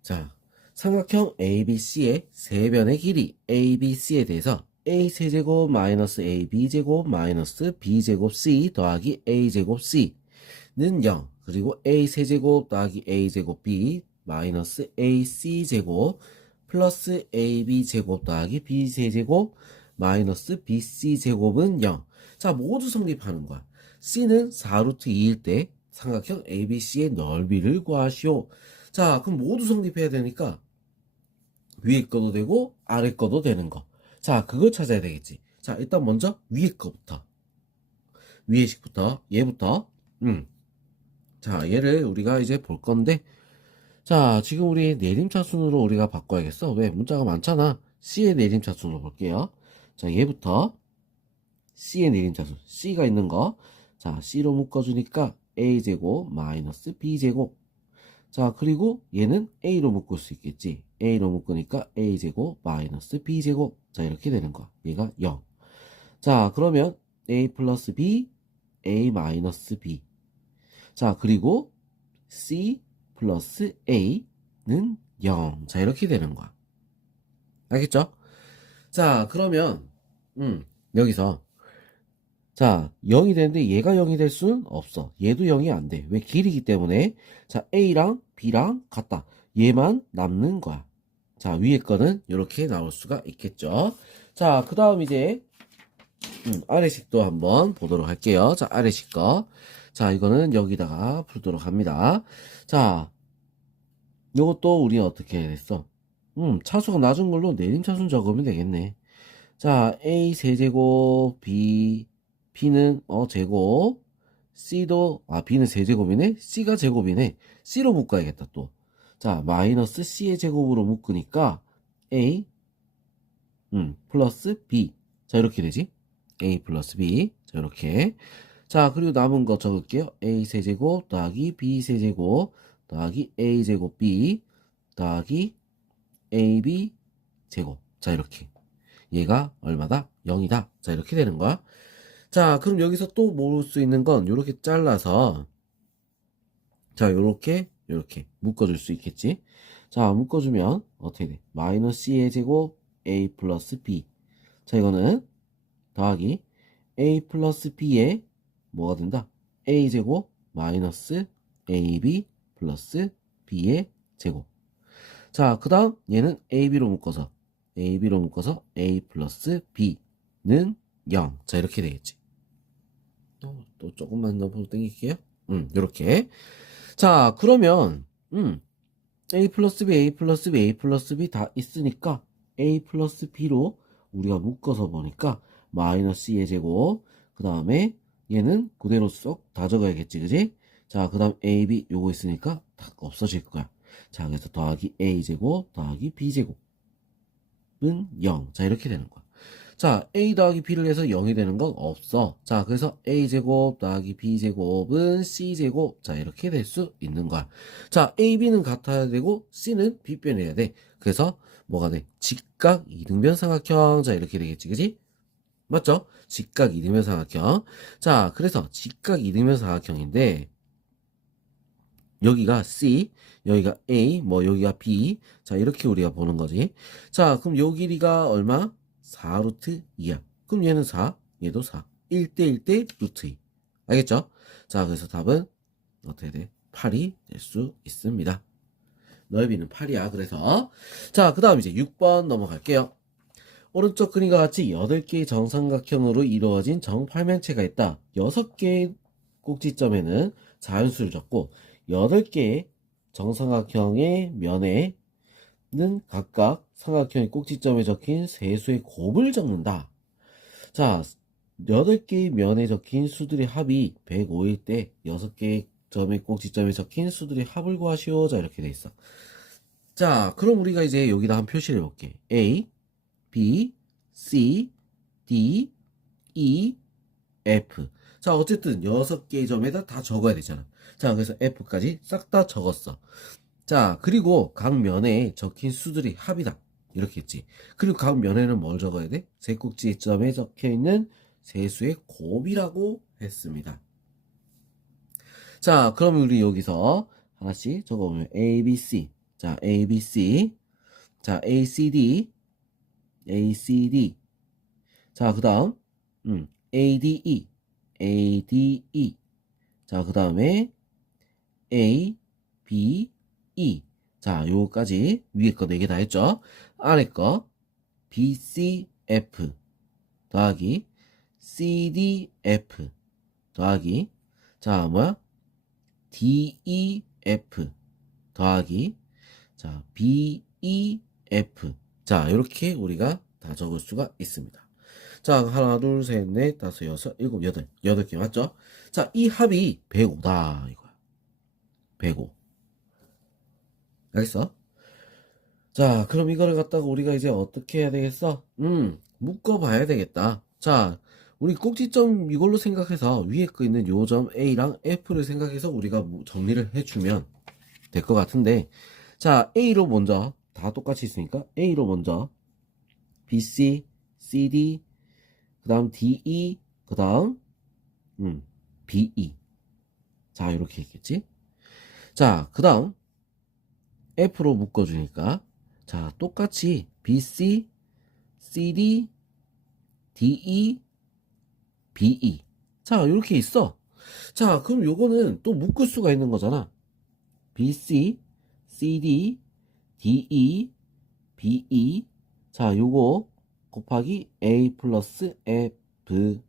자, 삼각형 ABC의 세변의 길이 ABC에 대해서 A세제곱 마이너스 AB제곱 마이너스 B제곱 C 더하기 A제곱 C는 0. 그리고 A세제곱 더하기 A제곱 B 마이너스 AC제곱 플러스 AB제곱 더하기 B세제곱 마이너스 BC제곱은 0. 자, 모두 성립하는 거야. C는 4루트 2일 때 삼각형 ABC의 넓이를 구하시오. 자, 그럼 모두 성립해야 되니까 위에 거도 되고 아래 거도 되는 거. 자, 그걸 찾아야 되겠지. 자, 일단 먼저 위에 거부터. 위에 식부터, 얘부터. 자, 얘를 우리가 이제 볼 건데, 자, 지금 우리 내림차순으로 우리가 바꿔야겠어. 왜? 문자가 많잖아. C의 내림차순으로 볼게요. 자, 얘부터 C의 내림차순. C가 있는 거. 자, C로 묶어주니까 A제곱 마이너스 B제곱. 자, 그리고 얘는 A로 묶을 수 있겠지. A로 묶으니까 A제곱 마이너스 B제곱. 자, 이렇게 되는 거야. 얘가 0. 자, 그러면 A 플러스 B, A 마이너스 B. 자, 그리고 C 플러스 A는 0. 자, 이렇게 되는 거야. 알겠죠? 자, 그러면 여기서 자, 0이 되는데 얘가 0이 될 수는 없어. 얘도 0이 안 돼. 왜? 길이기 때문에. 자, A랑 B랑 같다. 얘만 남는 거야. 자, 위에 거는 이렇게 나올 수가 있겠죠. 자, 그 다음 이제 아래식도 한번 보도록 할게요. 자, 아래식 거. 자, 이거는 여기다가 풀도록 합니다. 자, 요것도 우리 어떻게 해야 됐어? 차수가 낮은 걸로 내림차순 적으면 되겠네. 자, A 세제곱, B는, 제곱, B는 세제곱이네? C가 제곱이네. C로 묶어야겠다, 또. 자, 마이너스 C의 제곱으로 묶으니까, A, 플러스 B. 자, 이렇게 되지? A 플러스 B. 자, 이렇게. 자, 그리고 남은 거 적을게요. A 세제곱, 더하기 B 세제곱, 더하기 A 제곱 B, 더하기 AB 제곱. 자, 이렇게. 얘가 얼마다? 0이다. 자, 이렇게 되는 거야. 자, 그럼 여기서 또 모을 수 있는 건 요렇게 잘라서 자, 요렇게 묶어줄 수 있겠지. 자, 묶어주면 어떻게 돼? 마이너스 C의 제곱 A 플러스 B. 자, 이거는 더하기 A 플러스 B에 뭐가 된다? A 제곱 마이너스 AB 플러스 B의 제곱. 자, 그 다음 얘는 AB로 묶어서 A 플러스 B는 0. 자, 이렇게 되겠지. 또 조금만 더 땡길게요. 요렇게. 자, 그러면 A 플러스 B, A 플러스 B, A 플러스 B 다 있으니까 A 플러스 B로 우리가 묶어서 보니까 마이너스 C의 제곱, 그 다음에 얘는 그대로 쏙 다 적어야겠지, 그지? 자, 그 다음 A, B 요거 있으니까 다 없어질 거야. 자, 그래서 더하기 A 제곱, 더하기 B 제곱은 0. 자, 이렇게 되는 거야. 자, A 더하기 B를 해서 0이 되는 건 없어. 자, 그래서 A제곱 더하기 B제곱은 C제곱. 자, 이렇게 될 수 있는 거야. 자, A, B는 같아야 되고, C는 빗변해야 돼. 그래서 뭐가 돼? 직각 이등변 삼각형. 자, 이렇게 되겠지, 그지? 맞죠? 직각 이등변 삼각형. 자, 그래서 직각 이등변 삼각형인데, 여기가 C, 여기가 A, 뭐 여기가 B. 자, 이렇게 우리가 보는 거지. 자, 그럼 요 길이가 얼마? 4루트 2야. 그럼 얘는 4, 얘도 4. 1대 1대 루트 2. 알겠죠? 자, 그래서 답은 어떻게 돼? 8이 될 수 있습니다. 넓이는 8이야. 그래서 자, 그 다음 이제 6번 넘어갈게요. 오른쪽 그림과 같이 8개의 정삼각형으로 이루어진 정팔면체가 있다. 6개의 꼭지점에는 자연수를 적고 8개의 정삼각형의 면에는 각각 삼각형의 꼭지점에 적힌 세수의 곱을 적는다. 자, 8개의 면에 적힌 수들의 합이 105일 때 6개의 점의 꼭지점에 적힌 수들의 합을 구하시오. 자, 이렇게 돼 있어. 자, 그럼 우리가 이제 여기다 한 표시를 해볼게. A, B, C, D, E, F. 자, 어쨌든 6개의 점에다 다 적어야 되잖아. 자, 그래서 F까지 싹 다 적었어. 자, 그리고 각 면에 적힌 수들이 합이다. 이렇게 했지. 그리고 각 면에는 뭘 적어야 돼? 세 꼭지점에 적혀 있는 세수의 곱이라고 했습니다. 자, 그럼 우리 여기서 하나씩 적어보면 A, B, C. 자, A, B, C. 자, A, C, D. A, C, D. 자, 그 다음, A, D, E. A, D, E. 자, 그 다음에 A, B, E. 자, 요거까지 위에 거 4개 다 했죠? 아래 거 B, C, F 더하기 C, D, F 더하기 자, 뭐야? D, E, F 더하기 자, B, E, F 자, 이렇게 우리가 다 적을 수가 있습니다. 자, 하나, 둘, 셋, 넷, 다섯, 여섯, 일곱, 여덟. 8개 맞죠? 자, 이 합이 105다. 이거야. 105. 알겠어? 자, 그럼 이거를 갖다가 우리가 이제 어떻게 해야 되겠어? 묶어봐야 되겠다. 자, 우리 꼭지점 이걸로 생각해서 위에 거 있는 요 점 A랑 F를 생각해서 우리가 정리를 해주면 될 것 같은데, 자, A로 먼저, 다 똑같이 있으니까 A로 먼저 BC, CD, 그 다음 DE, 그 다음 BE. 자, 이렇게 있겠지? 자, 그 다음 F로 묶어주니까 자, 똑같이 BC, CD, DE, BE. 자, 이렇게 있어. 자, 그럼 요거는 또 묶을 수가 있는 거잖아. BC, CD, DE, BE. 자, 요거 곱하기 A 플러스 F.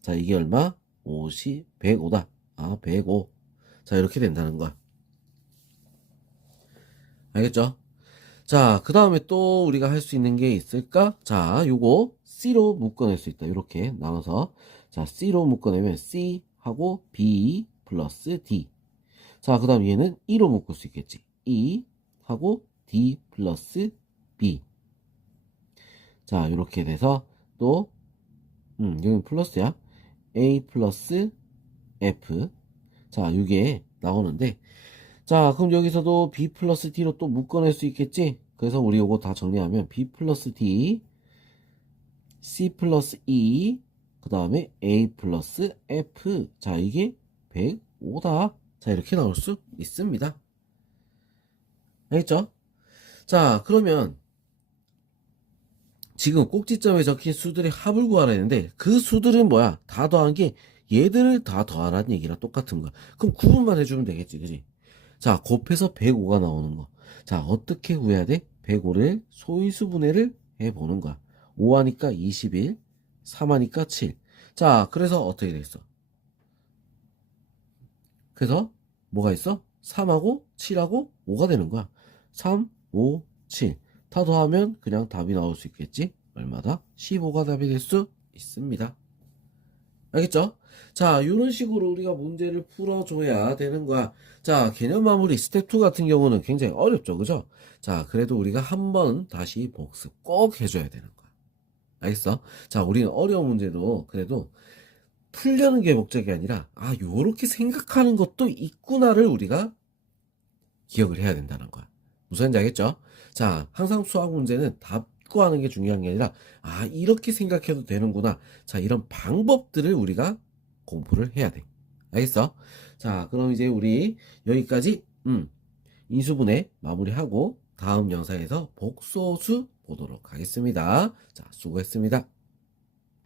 자, 이게 얼마? 50, 105다. 아, 105. 자, 이렇게 된다는 거야. 알겠죠? 자, 그 다음에 또 우리가 할 수 있는 게 있을까? 자, 요거 C로 묶어낼 수 있다. 이렇게 나눠서. 자, C로 묶어내면 C 하고 B 플러스 D. 자, 그 다음 얘는 E로 묶을 수 있겠지. E 하고 D 플러스 B. 자, 이렇게 돼서 또, 여기 플러스야. A 플러스 F. 자, 이게 나오는데, 자, 그럼 여기서도 B 플러스 D로 또 묶어낼 수 있겠지? 그래서 우리 요거 다 정리하면 B 플러스 D, C 플러스 E, 그 다음에 A 플러스 F. 자, 이게 105다. 자, 이렇게 나올 수 있습니다. 알겠죠? 자, 그러면 지금 꼭지점에 적힌 수들의 합을 구하라 했는데 그 수들은 뭐야? 다 더한 게 얘들을 다 더하라는 얘기랑 똑같은 거야. 그럼 구분만 해주면 되겠지, 그지? 자, 곱해서 105가 나오는 거. 자, 어떻게 구해야 돼? 105를 소인수분해를 해보는 거야. 5하니까 21, 3하니까 7. 자, 그래서 어떻게 됐어? 그래서 뭐가 있어? 3하고 7하고 5가 되는 거야. 3, 5, 7. 다 더하면 그냥 답이 나올 수 있겠지? 얼마다? 15가 답이 될 수 있습니다. 알겠죠? 자, 이런 식으로 우리가 문제를 풀어줘야 되는 거야. 자, 개념 마무리 스텝 2 같은 경우는 굉장히 어렵죠. 그죠? 자, 그래도 우리가 한 번 다시 복습 꼭 해줘야 되는 거야. 알겠어? 자, 우리는 어려운 문제도 그래도 풀려는 게 목적이 아니라, 아, 요렇게 생각하는 것도 있구나를 우리가 기억을 해야 된다는 거야. 무슨 말인지 알겠죠? 자, 항상 수학 문제는 답 구하는 게 중요한 게 아니라, 아, 이렇게 생각해도 되는구나. 자, 이런 방법들을 우리가 공부를 해야 돼. 알겠어? 자, 그럼 이제 우리 여기까지, 인수분해 마무리하고 다음 영상에서 복소수 보도록 하겠습니다. 자, 수고했습니다.